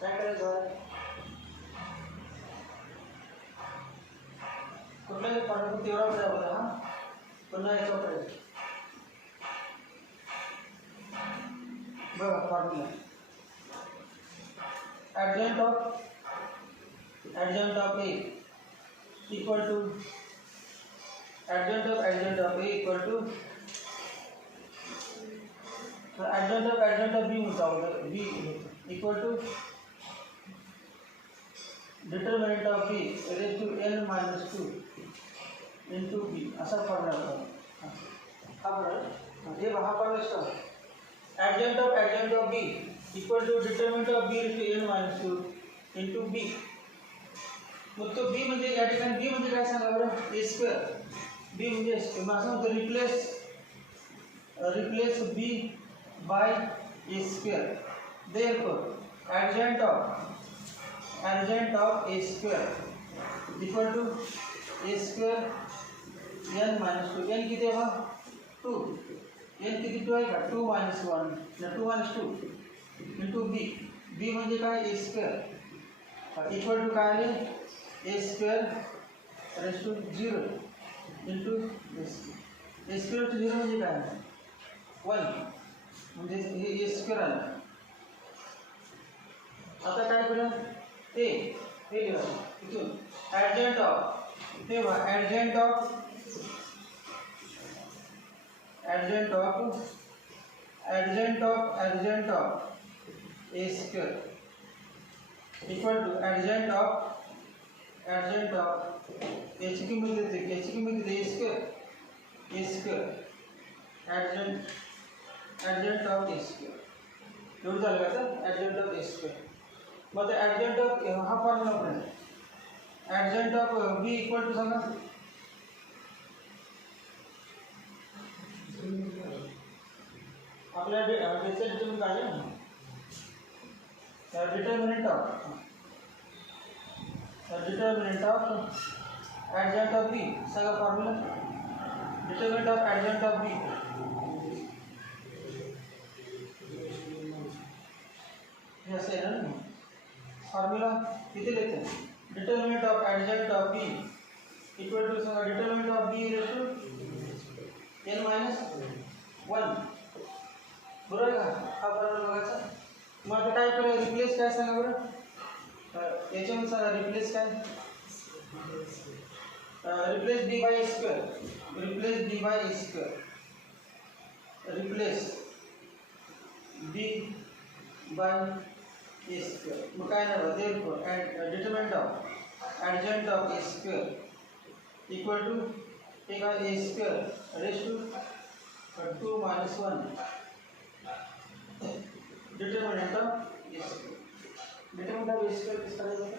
काय करायचं कुठल्याही फॉर्म्युला तेवढा होता बघा हा पुन्हा याच्यावर करायचं बघा formula adjoint of A equal to adjoint of A equal to adjoint of B होता होगा B equal to determinant of B raised to n minus 2 into B असा फॉर्म्युला होता हा बरोबर हे वहां पर इसका adjoint of B equal to determinant of B raised to n minus 2 into B मग तो B म्हणजे या ठिकाणी B म्हणजे काय सांगा बरं a स्क्वेअर B म्हणजे मग असं होतं replace B by a square therefore adjoint of a square equal to a square n minus 2 n किती आहे 2 एन किती 2 आहे का 2 मायनस 1 ना 2 मायनस 2 इंटू बी बी म्हणजे काय ए स्क्वेअर इक्वल टू काय आले A square raise to 0 into A square to 0 म्हणजे काय 1 म्हणजे हे ए स्क्वेअर आलं. आता काय करूया ते लिहा इथून ॲडजंट ऑफ हे बघा adjoint of A square equal to adjoint of याची किंमत देते याची किंमत देते A square adjoint of A square एवढं झालं का तर ॲडजंट ऑफ ए स्क्वेअर. मग ॲडजंट ऑफ हा फॉर्म्युला पण adjoint of B equal to सांगा आपल्या डिटर्मिनंट काय आहे determinant of adjoint of B सांगा formula determinant of adjoint of B हे असं आहे ना फॉर्म्युला किती लिहिते determinant of adjoint of B equal to सांगा determinant of B raise to N minus 1 बरोबर का हा बरोबर बघायचा. मग आता काय करूया रिप्लेस काय सांगा बरं याच्यामध्ये सांगा रिप्लेस काय replace D by A square replace D by A मग काय नाही therefore determinant of adjoint of A square equal to A काय A square raise to 2 minus 1 determinant of A square किस करायचं होतं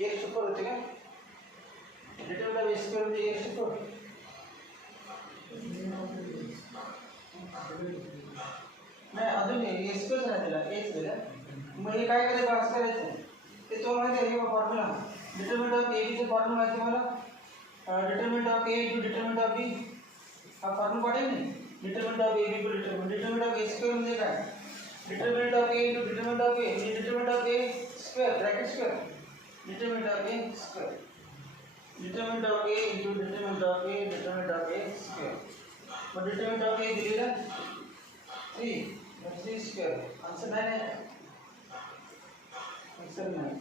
एक सुपर होते का डिटर्मिनंट ऑफ ए स्क्वेअर म्हणजे एक सुपर नाही अजून ए स्क्वेअर नाही दिला एच दिला. मग हे काय करायचं असं करायचं ते तो माहिती आहे फॉर्म्युला डिटर्मिनंट ऑफ ए बीचं फॉर्म्युला माहिती मला determinant of A to determinant of B हा फॉर्म्युला पडेल नाही determinant of A B to determinant of A square म्हणजे काय determinant of A to determinant of A म्हणजे determinant of A square bracket square determinant of A square determinant of A into determinant of A square. मग determinant of A दिलेला 3 square answer नाही आन्सर नाही.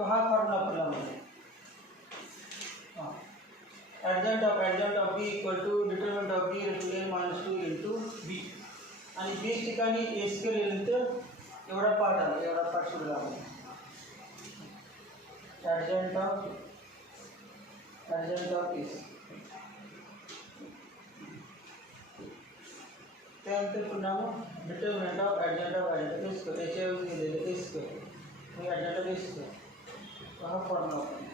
हा formula आपल्याला adjoint of B equal to determinant of B raise to N minus 2 into B आणि B ठिकाणी A square लिहिलं तर एवढा पार्ट आला एवढा पार्ट सोडला आपण ॲडजंट ऑफ एस त्यानंतर पुन्हा मग determinant of adjoint A square याच्याऐवजी लिहिलेलं ए स्क्वेअर मग ॲडजंट ऑफ ए स्क्वेअर हा फॉर्म्युला आपण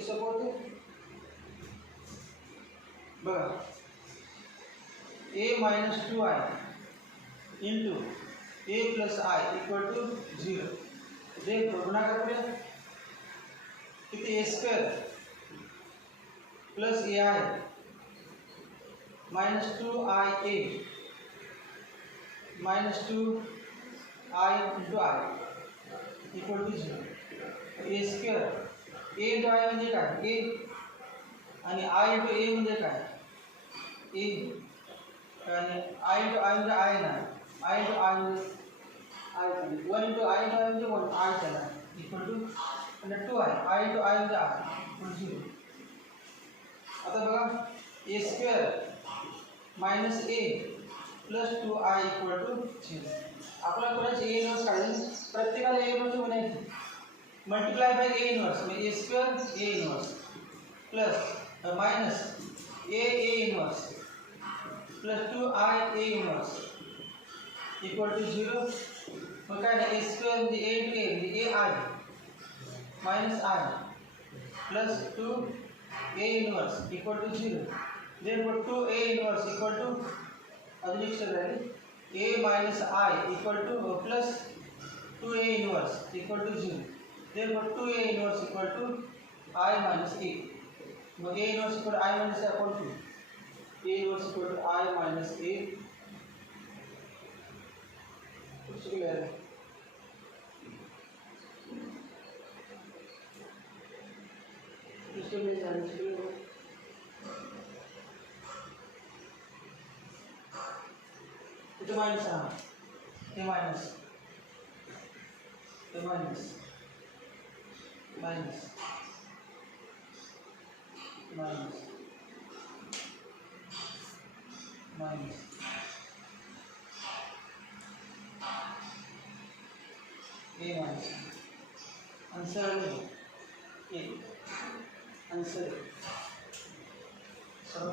किती सोपं होते बघा. a minus 2i into a plus i equal to 0. दे गुणाकार करूया. किती a square plus ai minus 2ia minus 2i into i equal to 0. a square a into i म्हणजे काय a आणि i into a म्हणजे काय a आणि i into i म्हणजे i ना i into i म्हणजे I 1 into I into I म्हणजे 1 I त्याला equal to आणि 2i I into I म्हणजे I equal to 0. आता बघा a square minus a plus 2i equal to 0. आपल्याला कोणाची a इन्व्हर्स काढायची प्रत्येकाला a इन्व्हर्स म्हणायची मल्टिप्लाय बाय a इन्व्हर्स म्हणजे a square a inverse plus minus a inverse plus 2i a inverse equal to 0. मग काय नाही a square म्हणजे a into a म्हणजे a i minus i plus 2a inverse equal to 0. Therefore 2a inverse equal to अजून एक शब्द आहे a minus i equal to plus 2a inverse equal to 0. Therefore 2a inverse equal to I minus a. Mug a inverse equal to I minus a equal to a inverse equal to I minus a. कुछ क्लियर है इसके लिए जाने के लिए इतना माइनस हाँ ये माइनस ये माइनस माइनस माइनस माइनस ये माइनस आंसर ये आंसर सो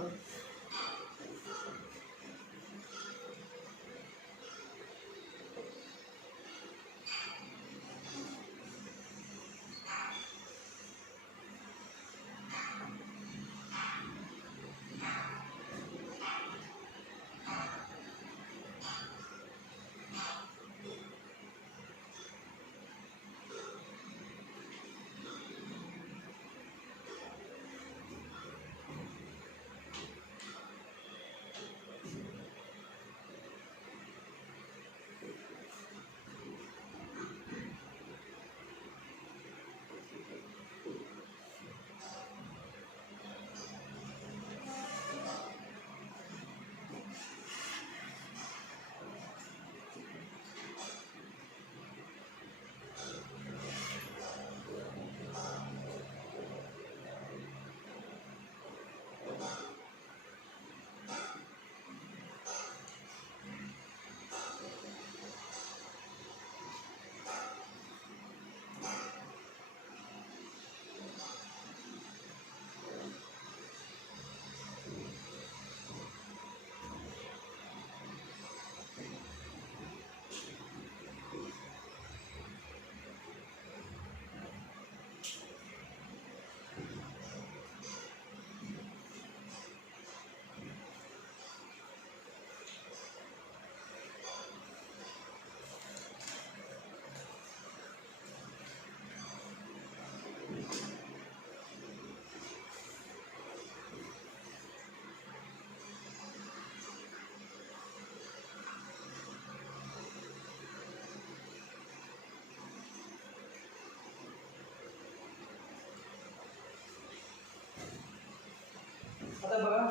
आता बघा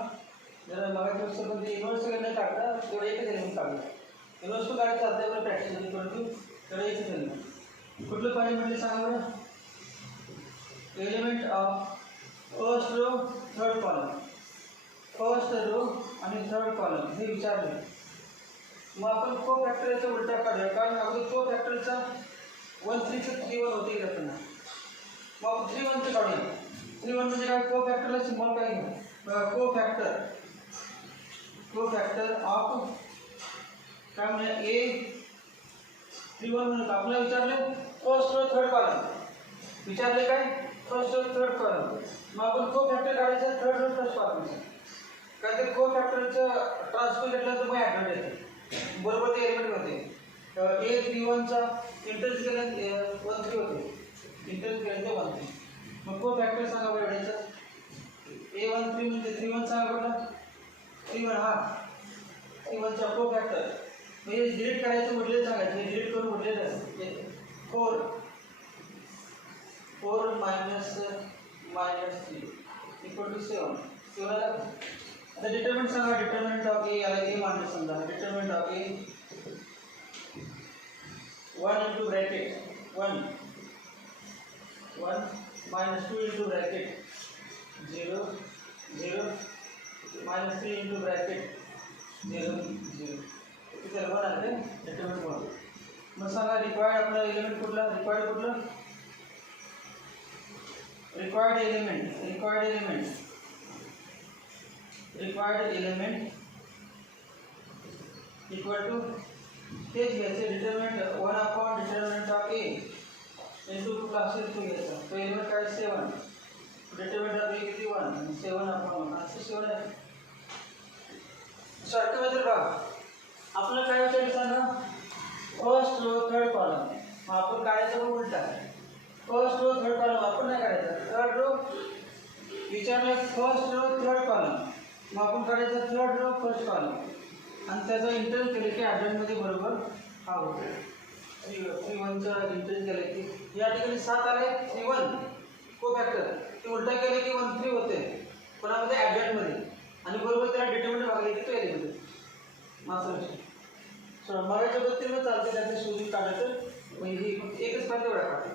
जरा मगाच्या पुस्तकामध्ये इन्व्हर्स करणे टाकला तेवढं एकच एलिमेंट काढलं इन्व्हर्स पण काढायचं चालतं बरं प्रॅक्टिस परंतु तेवढं एकच एलिमेंट कुठलं पाहिजे म्हणजे सांगा बरं element of first row third column first row आणि थर्ड कॉलम हे विचारले मग आपण को फॅक्टरचा उलटा काढूया कारण अगोदर को फॅक्टरचा 1 3 चं 3 1 होते का पुन्हा मग आपण 3 1 चं काढूया 3 1 म्हणजे काय को फॅक्टरला सिम्बॉल काय घ्या को फॅक्टर ऑफ काय म्हणजे ए 3 1 म्हणून आपल्याला विचारले फर्स्ट रो थर्ड कॉलम विचारले काय फर्स्ट रो थर्ड कॉलम. मग आपण को फॅक्टर काढायचा थर्ड रो फर्स्ट कॉलमचा. कारण ते को फॅक्टरचं ट्रान्सपोज घेतलं तर मग ॲडजॉइंट येते बरोबर ते एलिमेंट होते. A31 चा इंटरेस्ट केलं 1 3 होते. इंटरेस्ट केलं ते 1 3. मग को फॅक्टर सांगा बरं एवढ्याचं. A13 म्हणजे 31 सांगा बरं. 31 हा 31 चा को फॅक्टर म्हणजे डिलीट करायचं म्हटलं सांगायचं. डिलीट करून म्हटलेलं 4 4 minus 3 equal to 7. 7 आला. आता डिटरमिनंट सांगा. डिटरमिनंट ऑफ ए याला ए मानलं समजा. Determinant of A 1 into bracket 1 minus 2 into bracket 0 0 minus 3 into bracket 0 0. इथे 1 आले डिटरमिनंट 1. मग सांगा रिक्वायर्ड आपला एलिमेंट कुठला. रिक्वायर्ड एलिमेंट इक्वल टू तेच घ्यायचे. डिटरमिनंट 1 upon determinant of A into classes 2 घ्यायचा. तो एलिमेंट काय 7. डिटरमिनंट ऑफ ए किती 1 7 अपॉन 1 असं 7 आहे. शॉर्ट मेथड बघा. आपलं काय विचार सांगा. First row third column. मग आपण काढायचं पण उलटा. फर्स्ट रो थर्ड कॉलम आपण नाही काढायचं. थर्ड रो विचारलं फर्स्ट रो थर्ड कॉलम. मग आपण काढायचं थर्ड रो फर्स्ट कॉलम आणि त्याचा इंटरेस्ट केलं की ॲडजॉइंटमध्ये बरोबर हा होतो. 3 1चा इंटरेस्ट केलं की या ठिकाणी 7 आले 3 1 को फॅक्टर. ते उलटा केलं की 1 3 होते कोणामध्ये ॲडजॉइंटमध्ये आणि बरोबर त्याला डिटरमिनंट भागले की तो एलिमेंट मास्टर विषय. सो मराठीच्या पद्धतीनं चालते. त्याचं शोधून काढायचं म्हणजे एकच पाहिजे एवढा काढतो.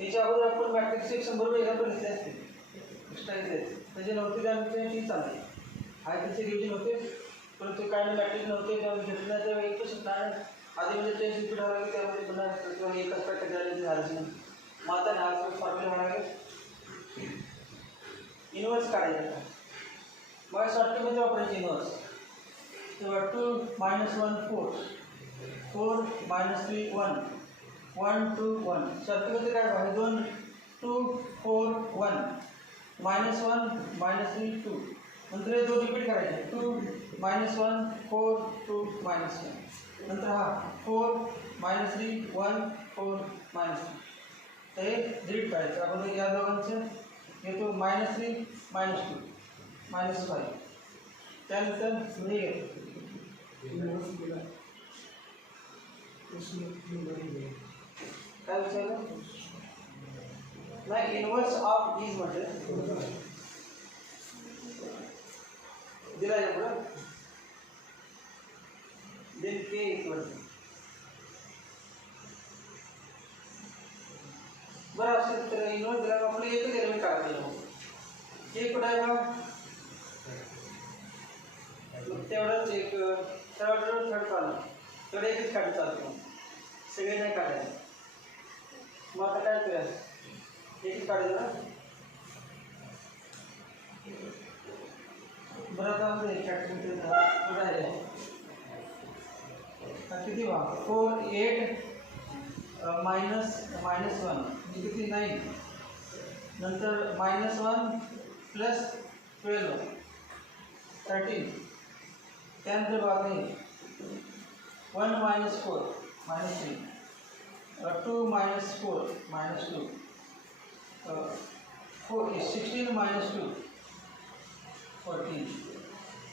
याच्या अगोदर आपण मॅट्रिक्स 100 रुपये एक्झाम्पल घेतले असते. एक्स्ट्रा घेतले त्याचे नव्हते त्यामुळे ती चालते. आहे त्याचे रिव्हिजन होते परंतु काय मॅट्रिक्स नव्हते त्यामुळे घेतल्याच्या वेळी एकच नाही. आधी म्हणजे टेस्ट रिपीट व्हावं लागेल त्यामध्ये पुन्हा किंवा एकच पॅकेट झाले झालंच नाही. मग आता ना फॉर्म्युला व्हावं लागेल. इन्व्हर्स काढायचं. मग शॉर्टकटमध्ये वापरायचे इन्व्हर्स. तेव्हा 2 - 1 4 4 - 3 1 1 2 1. शॉर्टकटमध्ये काय आहे 2 2 4 1 -1 -3 2. नंतर हे 2 रिपीट करायचे. 2 - 1 4 2 -1. नंतर हा 4 -3 1 4 -3. तर हे डिलीट करायचं. आपण या दोघांचं घेतो -3 -2 -5. त्यानंतर हे घेतो काय विचारलं नाही. इन्व्हर्स ऑफ इज म्हटलं दिला आहे पुढं. देन के इक्वल बरं असेल तर इन्व्हर्स दिला आपलं एकच एलिमेंट काढतो. के कुठं आहे मग तेवढंच एक थर्ड कॉलम तेवढं एकच काढून चालतो. सगळे नाही काढायचे. मग आता काय करूया एकच काढायचं ना. बरं आता कुठं आहे किती वा 4 8 -1 किती 9. नंतर -1 + 12 13. त्यानंतर बघा 1 - 4 -3 2 - 4 -2 16 - 2 14.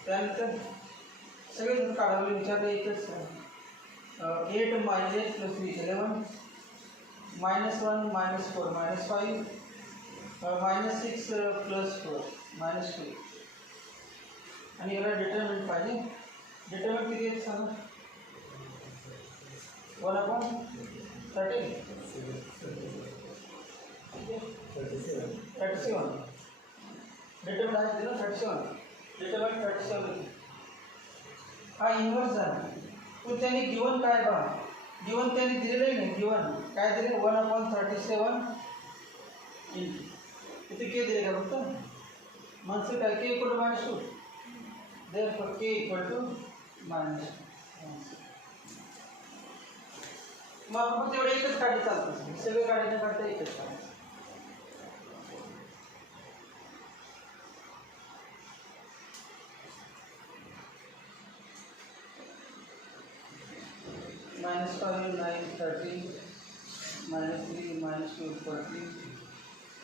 त्यानंतर सगळे काढावले विचारले एकच 8 minus 8 plus 3 11, minus 1 minus 4 minus 5, minus 6 plus 4 minus 2. आणि याला डिटरमिनंट पाहिजे. डिटरमिनंट किती आहे सांगा. 1/13 37. डिटरमिनंट आहे दिलं 37. डिटरमिनंट 37 हा इन्व्हर्स झाला. पण त्यांनी गिवन काय बघा, गिवन त्यांनी दिलेलं नाही. गिवन काय दिले 1/37 इथे के दिले का फक्त मनसे काय K equal to -2. therefore k equal to -2. मग आपण तेवढे एकच काढी चालतं. सगळे काढायचे करता एकच काढायचं. -5 9 13 -3 -2 14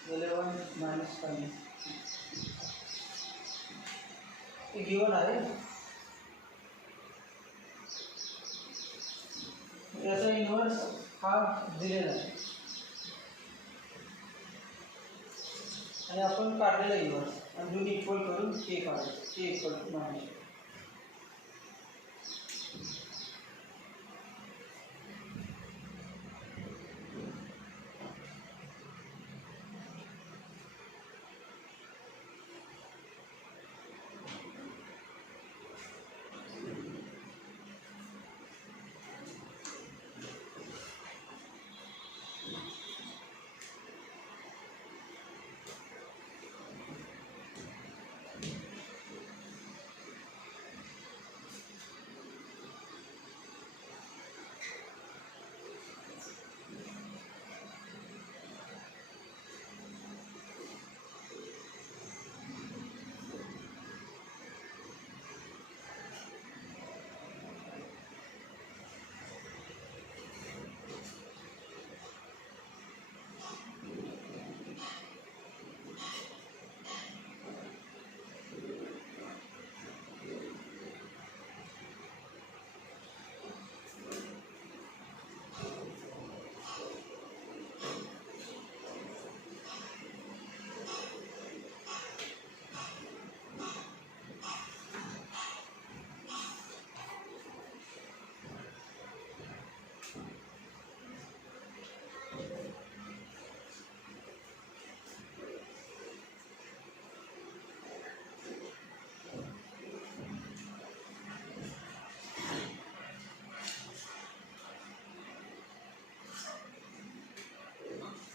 11 -5 हे गिवन आहे. याचा इन्व्हर्स हा दिलेला आहे आणि आपण काढलेला इन्व्हर्स आणि दोन्ही इक्वल करून के काढायचं. के इक्वल टू -2.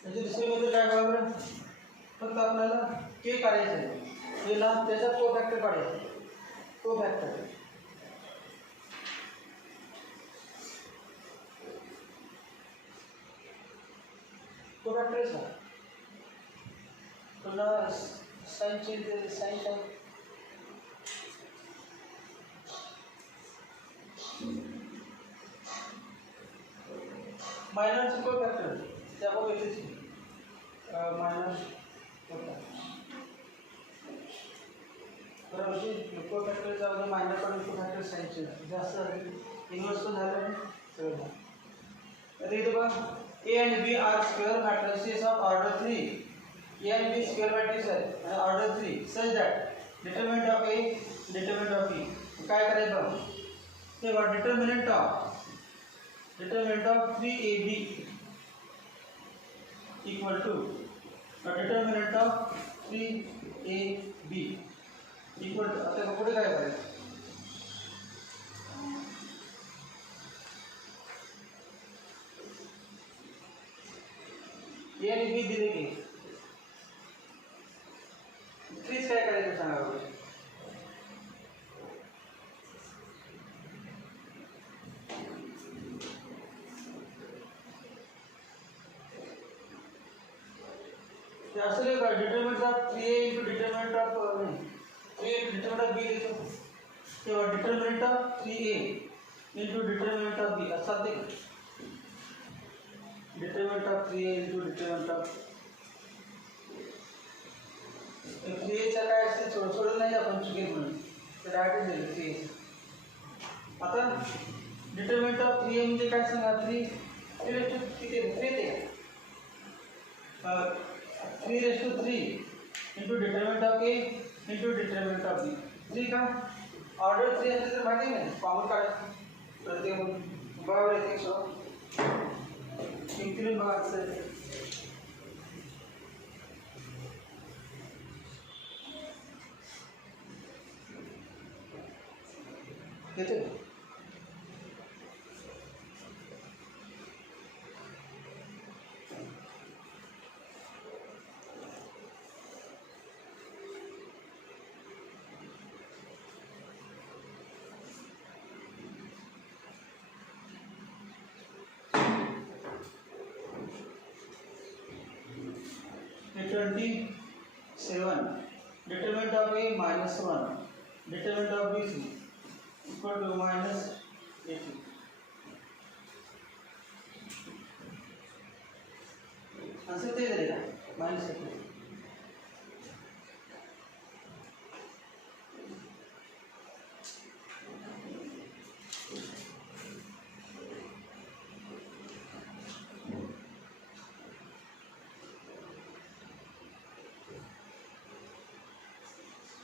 म्हणजे दुसरीमध्ये काय बरोबर फक्त आपल्याला के काढायचं आहे. केला त्याचा को फॅक्टर काढायचा. को फॅक्टर को फॅक्टर आहे. पुन्हा साइन चेंज साइन टाइम मायनरचं को फॅक्टर त्या बघ येते मायनस बरोबर. को फॅक्टरचा म्हणजे मायनर पण को फॅक्टर साईनचे जास्त इन्व्हर्स पण झालं नाही सगळं झालं. आता इथे बघा A and B are square matrices of order 3. A and B square matrix आहे आणि order 3 such that determinant of A determinant of B. काय करायचं बघा ते बघा determinant of 3ab equal to determinant of 3ab equal to आता पुढे काय करायचं ए आणि बी दिले की 3 काय करायचं सांगा बरं. असले का determinant of 3a into determinant of 3a into determinant of b लिखो तेव्हा determinant of 3a into determinant of b असा ते determinant of 3a into determinant of 3a चा काय असते सोडून नाही आपण चुकीत म्हणून तर डायरेक्ट दिलं 3a. आता डिटरमिनंट ऑफ 3a म्हणजे काय सांगा 3 रेस टू किती 3 ते 3 raise to 3 into determinant of a into determinant of b 3 का ऑर्डर 3 असेल तर माहिती आहे कॉमन काढ प्रत्येक बरोबर आहे 100 इंक्रीज मार्क्स आहे किती 27 determinant of a minus 1 determinant of b equal to minus 80 answer दे देगा minus 80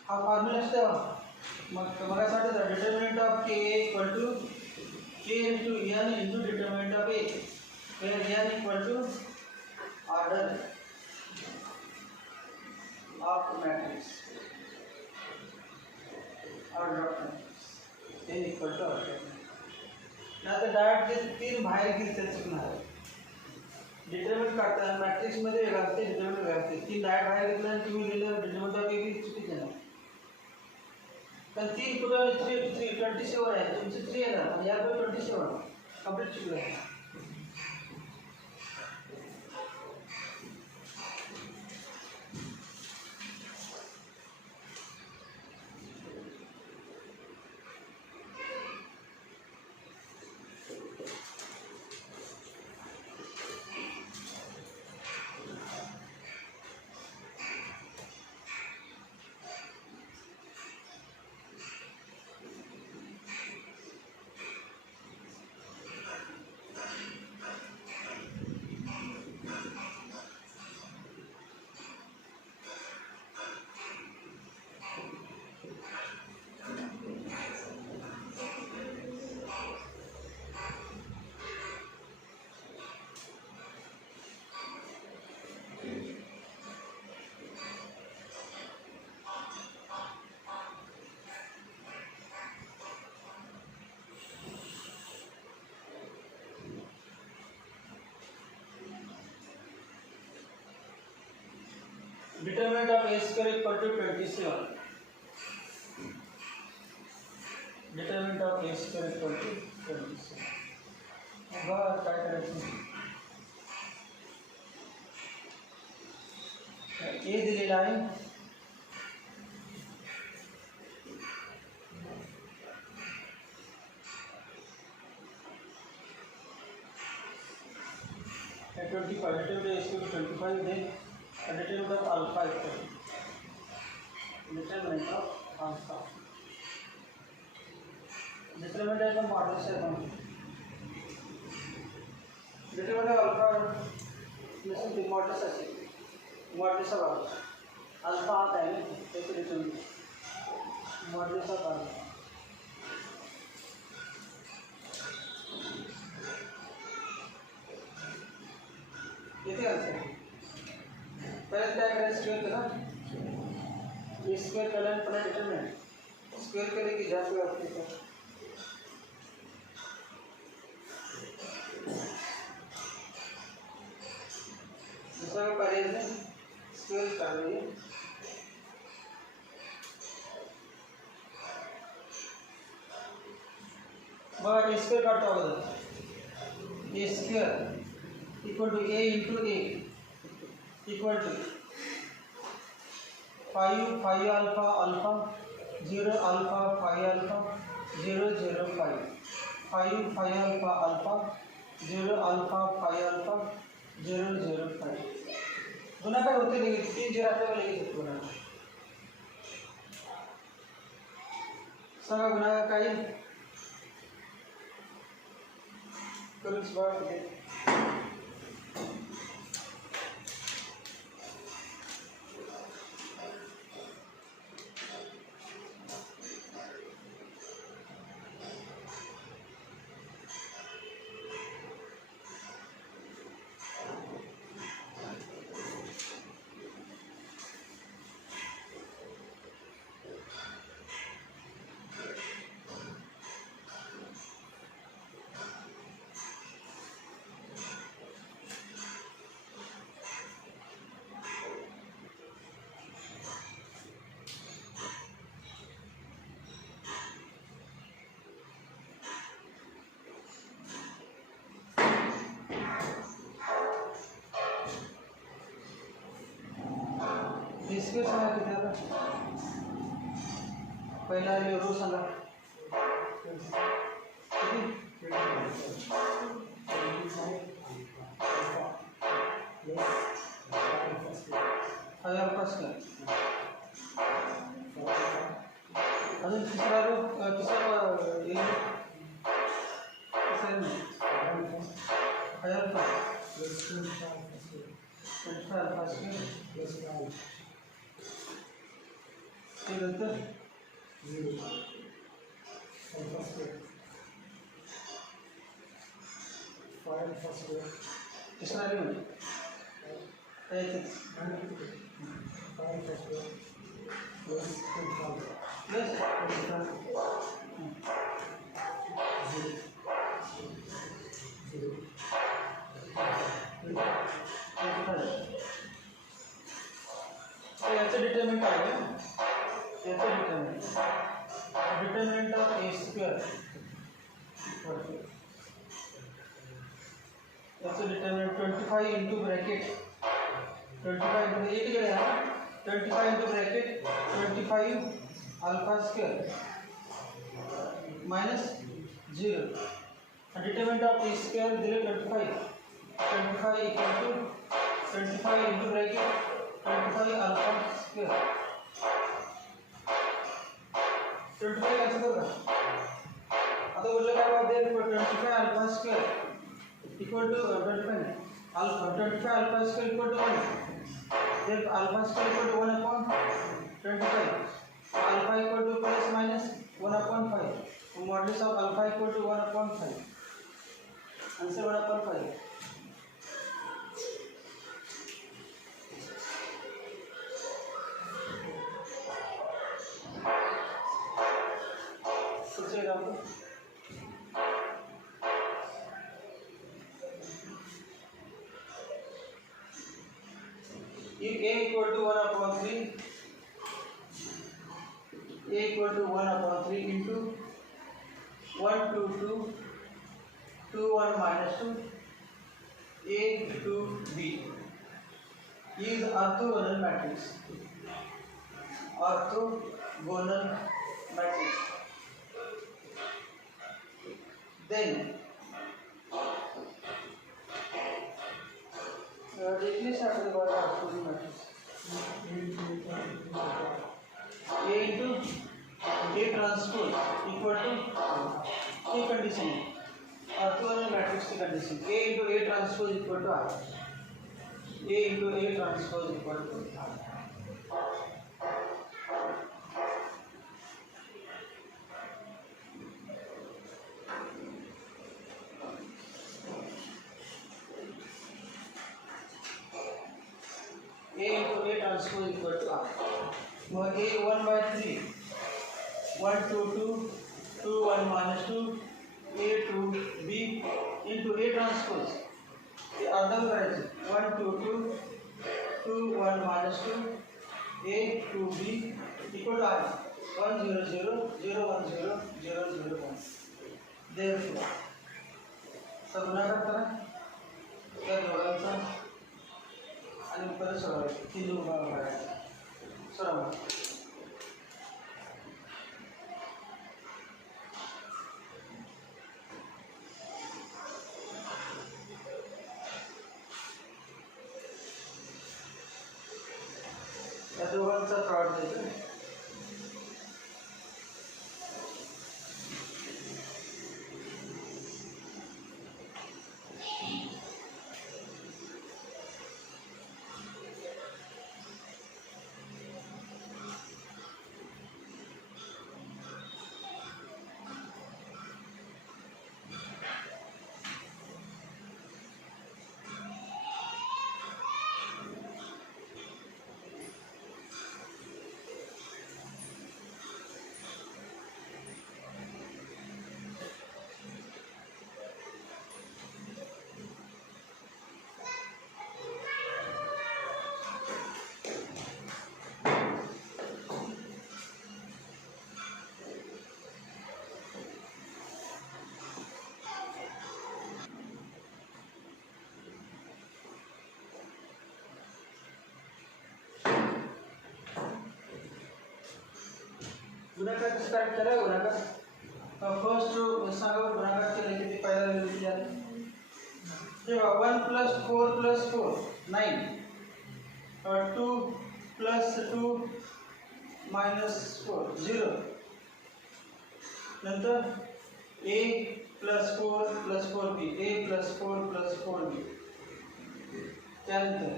हा फॉर्म्युला असतो मग यासाठी determinant of k equal to k into n into determinant of a where n equal to order of matrix order of matrix n equal to order ना तर डायरेक्ट ते तीन बाहेर घेतले चुकणार डिटरमिनंट काढताना मॅट्रिक्स मध्ये वेगळं असते डिटरमिनंट वेगळं असते तीन डायरेक्ट बाहेर घेतलं आणि तुम्ही लिहिलं डिटरमिनंट ऑफ a चुकीचं आहे पण 3 कुठं 27 आहे तुमचे 3 आहे ना आणि याकडे 27 कंप्लीट चुकलं आहे determinant of a square equal to 27 determinant of a square equal to 27 अब काय करायचं a दिलेला आहे at 25 determinant is equal to 25 then determinant of alpha equal determinant of alpha determinant is the modulus है determinant of alpha मतलब the modulus है modulus of alpha आता है ना कैसे determinant modulus of alpha ये क्या है पहले क्या करें स्क्वायर करा ये स्क्वायर कर लें पहले डिटरमिनेंट स्क्वायर करने की जांच आपके को दूसरा का पहले ने स्क्वायर कर लिए मगर स्क्वायर करता होगा ये square equal to a into a equal to 5 alpha alpha 0 alpha 5 alpha 0 0 5 alpha alpha 0 alpha 5 alpha 0 0 5 गुणाकार होते नहीं 3 0 आते वाले के गुणाकार सगा गुणाकार काय करूच बाळ इसके सांगा किती आता पहिला आले रो सांगा हजार पास का अजून तिसरा रो तिसरा ये कसं हजार पास पास के नंतर तिसरा रे म्हणजे याचं डिटरमिनंट आहे याचं डिटरमिनंट ऑफ ए स्क्वेअर याचं डिटरमिनंट 25 इंटू ब्रॅकेट 25 इंटू एक गेले हा 25 into bracket 25 alpha square minus 0 determinant of A square दिले 25 equal to 25 into bracket 25 alpha square 25 कैसे होगा आता बोलले काय बात है 25 alpha square equal to 25 alpha 25 alpha square equal to 1 then alpha square equal to 1 upon 25 alpha equal to plus minus 1 upon 5 तो modulus of alpha equal to 1 upon 5 answer 1 upon 5 if a equal to 1 upon 3 a equal to 1 upon 3 into 1 2 2 2 1 minus 2 a to b is orthogonal matrix then देखिए साथ बार orthogonal matrix a into a transpose equal to ये condition है orthogonal matrix की condition a into a transpose equal to r a into a transpose equal to r a into a transpose equal to r. Now a 1 by 3, 1 2 2, 2 1 minus 2, a to b into a transpose. The other variance 1 2 2, 2 1 minus 2, a to b equal to r. 1 0 0 0 1 0 0 0 1. Therefore, सब गुणाकार करा त्या दोघांचा आणि उत्तर सोडवायचे तीन भाग करायचे सोडवा या दोघांचा फ्रॉड द्यायचा गुणाकार स्टार्ट करा गुणाकार फर्स्ट सांगा गुणाकार केलं किती पहिला किती आलं तेव्हा 1 + 4 + 4 9 2 + 2 -4 0 नंतर a + 4 + 4b a + 4 + 4b त्यानंतर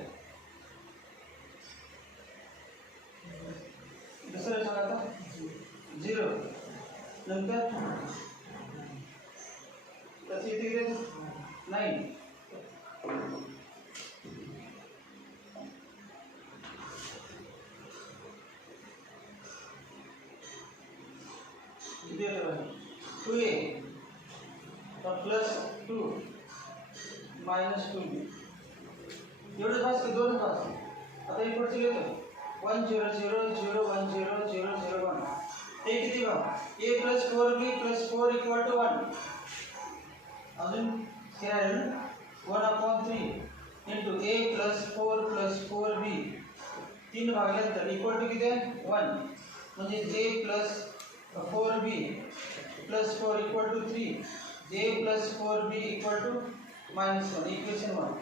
दुसरं सांगा आता 0 नंतर त्याची इथे 9 2a + 2 -2b एवढं पास की दोन पास आता इकडचे घेतो 1 0 0 0 1 0 0 0 1 हे किती बघा a + 4b + 4 = 1 अजून काय आहे ना 1/3 * a + 4 + 4b 3 भागल्यानंतर इक्वल टू किती आहे 1 म्हणजे a + 4b + 4 = 3 a + 4b = -1 इक्वेशन 1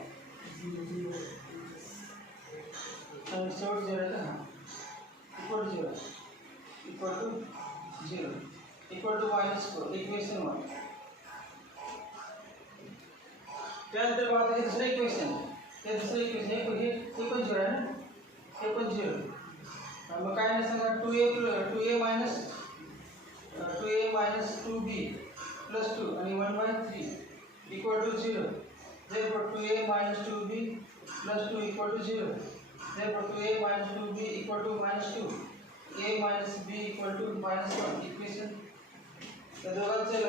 and so 0 का equal to 0 equal to -4 इक्वेशन 1 त्यानंतर बात आहे दुसरे इक्वेशन हे दुसरे इक्वेशन हे पण 0 आहे ना हे पण 0 मग काय नाही सांगा 2a - 2b + 2 आणि 1/3 = 0 therefore 2a - 2b + 2 = 0 therefore 2a - 2b = -2 a - b = -1 इक्वेशन त्या दोघांचं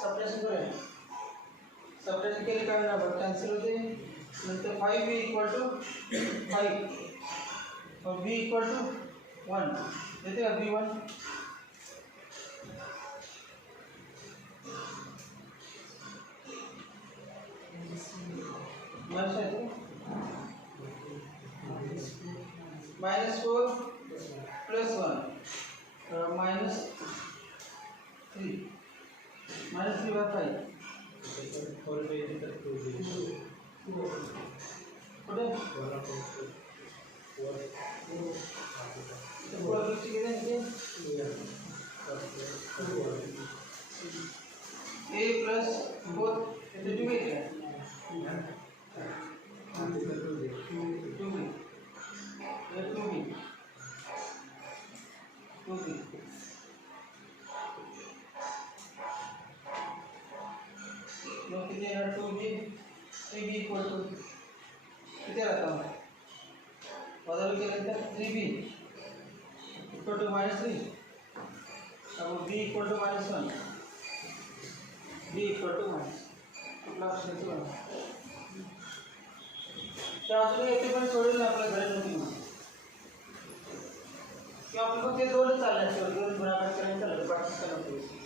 सबट्रॅक्शन करूया सबट्रॅक्शन केले काय होणार कॅन्सल होते नंतर 5b = 5 और b = 1 देते का b1 -4 + 1 -3 -3/5 कुठे a + 4 इथे 2 आहे 2b मग किती येणार 2b 3b = किती राहता बदल केल्यानंतर 3b = -3 अब b = -1 b = कुठला ऑप्शन त्या अजून येथे पण सोडून आपल्या गरज नव्हती की आपण फक्त दोनच चालण्याचे दोन गुणाकार करायचं चाललं बाकी करायचं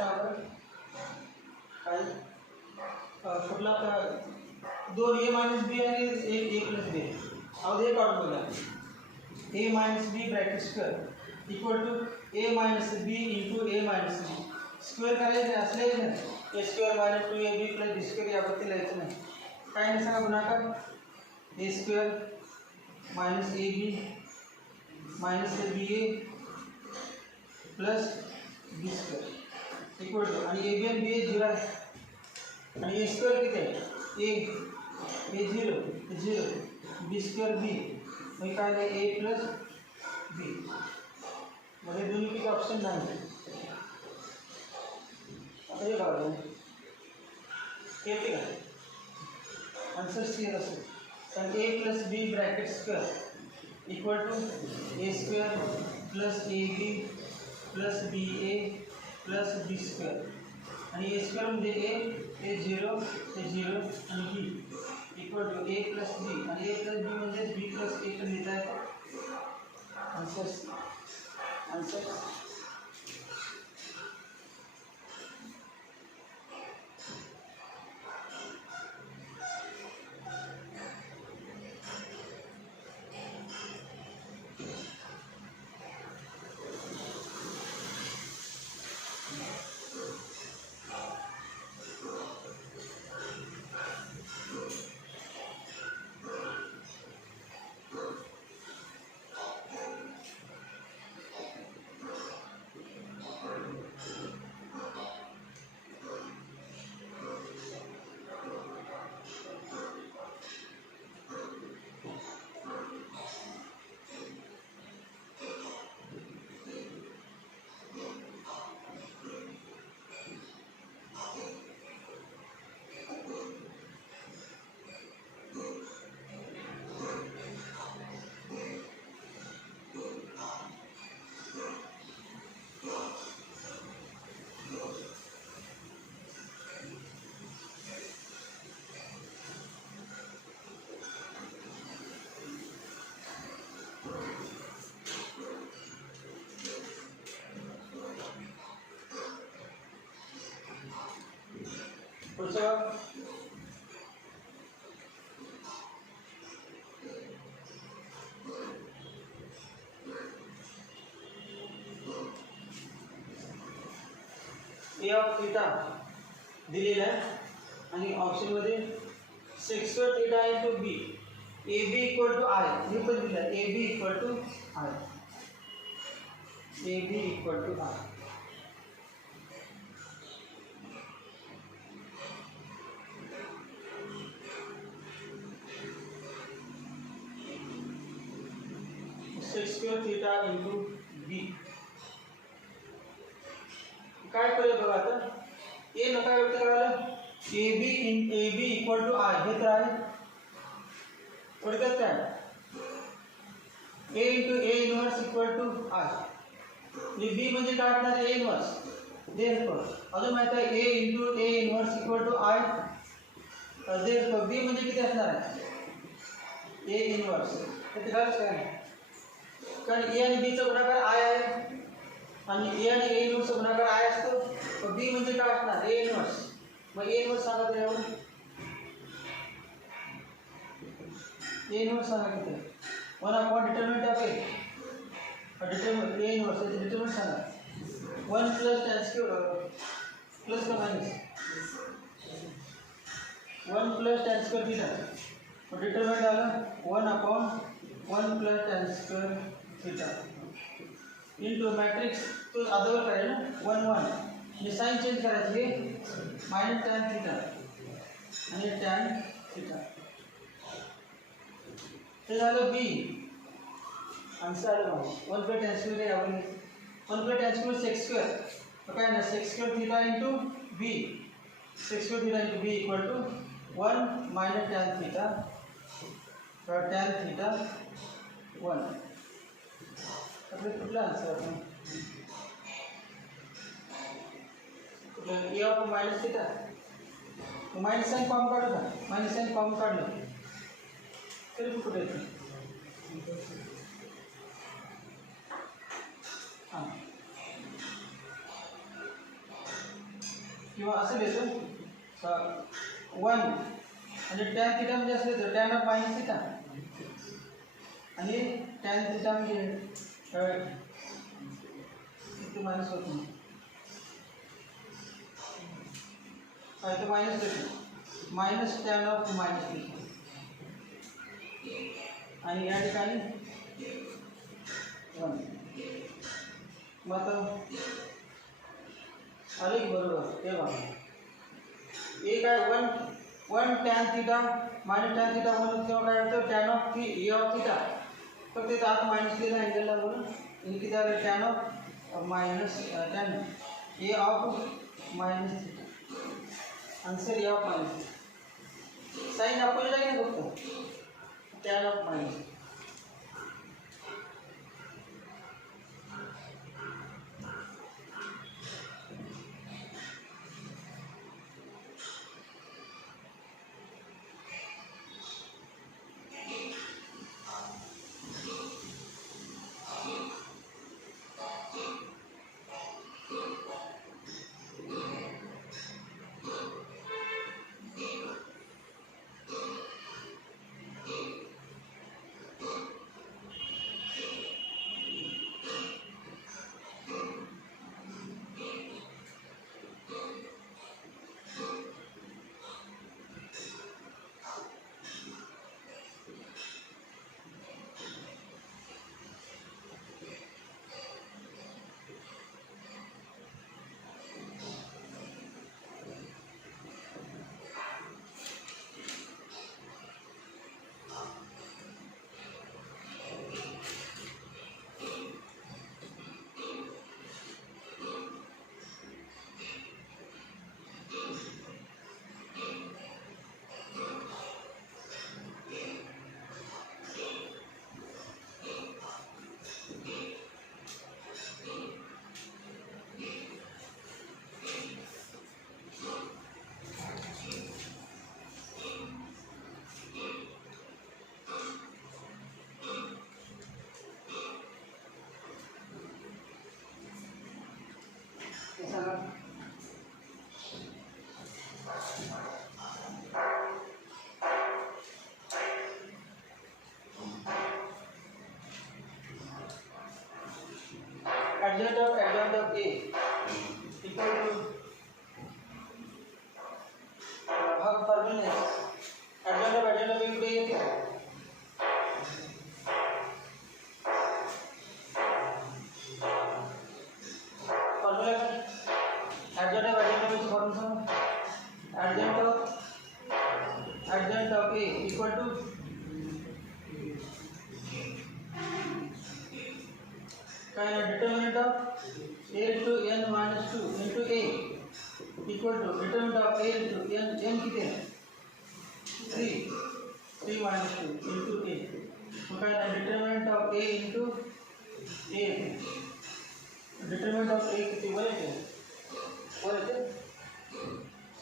टावर काय कुठला दोन ए मायनस बी आणि एक ए प्लस बी अवधी एक काढून बघा A minus B bracket square equal to A minus B into A minus B square करायचं असले ना A square minus two A B plus B square यावरती लिहायचं नाही काय नाही सांगा गुणाकार A square minus A B minus B A plus B square equal to आणि ए बी आणि बी ए झिरो आहे आणि ए स्क्वेअर किती आहे A zero B square B मग काय आहे ए प्लस बी म्हणजे दोन्हीपैकी ऑप्शन नाही आता हे बघा येते का आन्सर क्लिअर असेल कारण A plus B bracket square equal to A square plus A B plus B A plus B square आणि ए स्क्वेअर म्हणजे ए झिरो आणि B equal to A plus B आणि ए प्लस बी म्हणजे B plus A पण लिहिता येतं आन्सर पुढचं ए of theta दिलेला आहे आणि ऑप्शनमध्ये sec theta into B A B equal to I हे पण दिलं A B equal to I A B equal to I theta into B काय करूया बघा आता ए नका व्यक्त करायला A B equal to I हे तर आहे थोडक्यात काय A into A inverse equal to I B म्हणजे काय असणार ए इनवर्स देअरफॉर अजून माहिती आहे A into A inverse equal to I therefore B म्हणजे किती असणार आहे ए इनवर्स हे तर काय कारण ए आणि बीचा गुणाकार आय आहे आणि ए आणि ए इनवर्सचा गुणाकार आय असतो तर बी म्हणजे काय असणार ए इनवर्स मग ए इनवर्स सांगा त्याच्यावर ए इनवर्स सांगा किती 1 upon determinant of A determinant A inverse determinant सांगा 1 प्लस tan स्क्वेअर प्लस का minus 1 plus tan square theta determinant आलं 1 upon 1 plus tan square theta into matrix तो other करेल ना 1 1 म्हणजे साइन चेंज करायची हे मायनस tan थीटा आणि tan थीटा हे झालं बी आन्सर आलं 1 प्लस tan स्क्वेअर यावर 1 plus tan square sec square तो काय ना sec square theta into B sec square theta into B equal to 1 minus tan theta तर tan थीटा 1 आपले कुठला answer A of minus theta minus sine form काढू का minus sine form काढलं तरी कुठे येते हां किंवा असं लिहितो 1 आणि टॅन थिटा म्हणजे असं लिहितो टॅन ऑफ मायनस थिटा आणि टॅन थिटा म्हणजे इथे मायनस होतो इथे मायनस लिहितो मायनस टॅन ऑफ मायनस लिहितो आणि या ठिकाणी 1 मग आता आले बरोबर हे बघा एक आहे 1 tan theta minus tan theta म्हणून किंवा काय होतं tan of A of theta फक्त ते आत मायनस लिहिलं अँगलला म्हणून आणि किती आलं tan of minus tan A of minus theta answer A of minus sine opposite आहे ना फक्त tan of minus adjoint of A equal to भाग फॉर्म्युला adjoint of A कुठे येते फॉर्म्युला adjoint of ची formula adjoint of A equal to determinant of a into n minus 2 into a equal to determinant of a into n किती आहे 3 minus 2 into a मग काय determinant of a into a determinant of a किती वर येते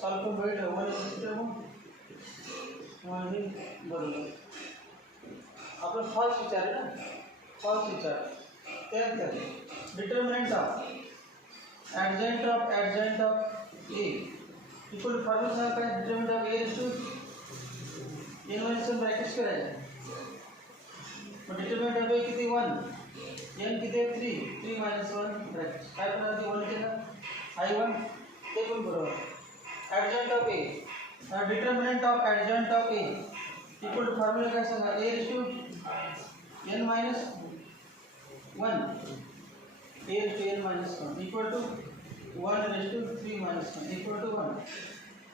सॉल्व करून बघितलं वर येते मग हे बरोबर आपण फॉल्स विचारले ना फॉल्स विचार determinant of adjoint of A equal to formula काय determinant of A into n minus 1 ब्रॅकेट्स करायचे मग determinant of A किती 1 n किती 3 minus 1 ब्रॅकेट्स काय करणार ते 1 केलं I1 ते पण बरोबर adjoint of A determinant of adjoint of A equal to formula काय सांगा A into n minus 1 a raised to n minus 1 equal to 1 raised to 3 minus 1 equal to 1.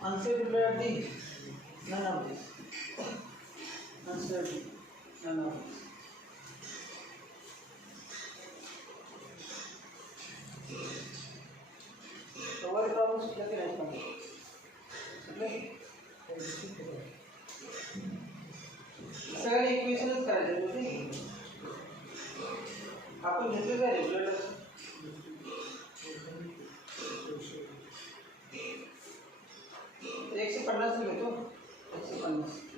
Answer will be none of this. Answer none of this. So what problems लगे रहता है? सगळे इक्वेशनच करायचे होते. आपण घेतले का रेग्युलर 150 घेतो 150 150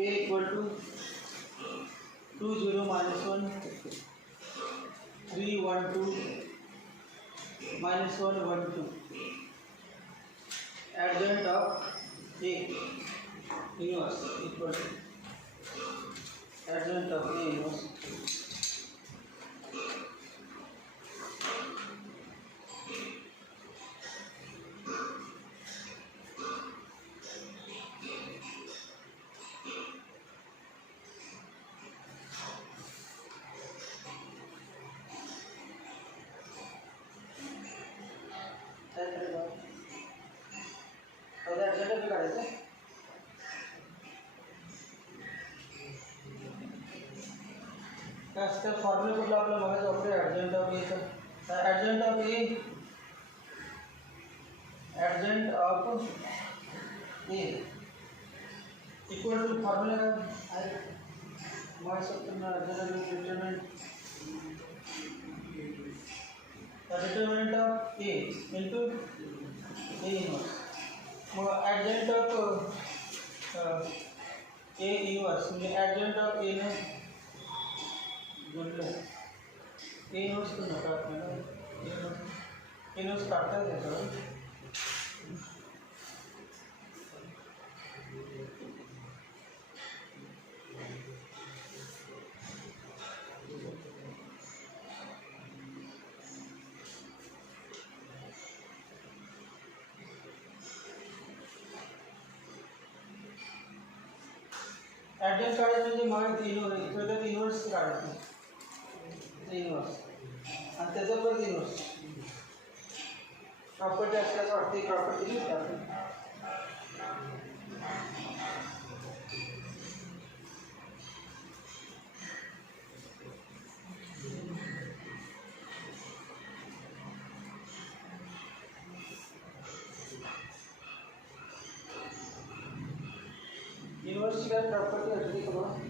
A equal to 2 0 minus 1 3 1 2 minus 1 1 2. Adjoint of A inverse equal to adjoint of A inverse. adjoint of काढायचं त्या फॉर्म्युला कुठला आपला बघायचं वापरूया adjoint of A चा adjoint of A equal to formula काय आहे mass of determinant of A into A inverse. Mug adjoint of A inverse म्हणजे adjoint of A ने गुणलं A inverse तो नका आपल्याला A inverse काढता येतं adjoint काढायचं म्हणजे मग इन्व्हर्स काढायचं इन्व्हर्स आणि त्याचा परत इन्व्हर्स प्रॉपर्टी असल्याचं वाटते प्रॉपर्टी लिहिते आपण इन्व्हर्सची काय प्रॉपर्टी असते का बघा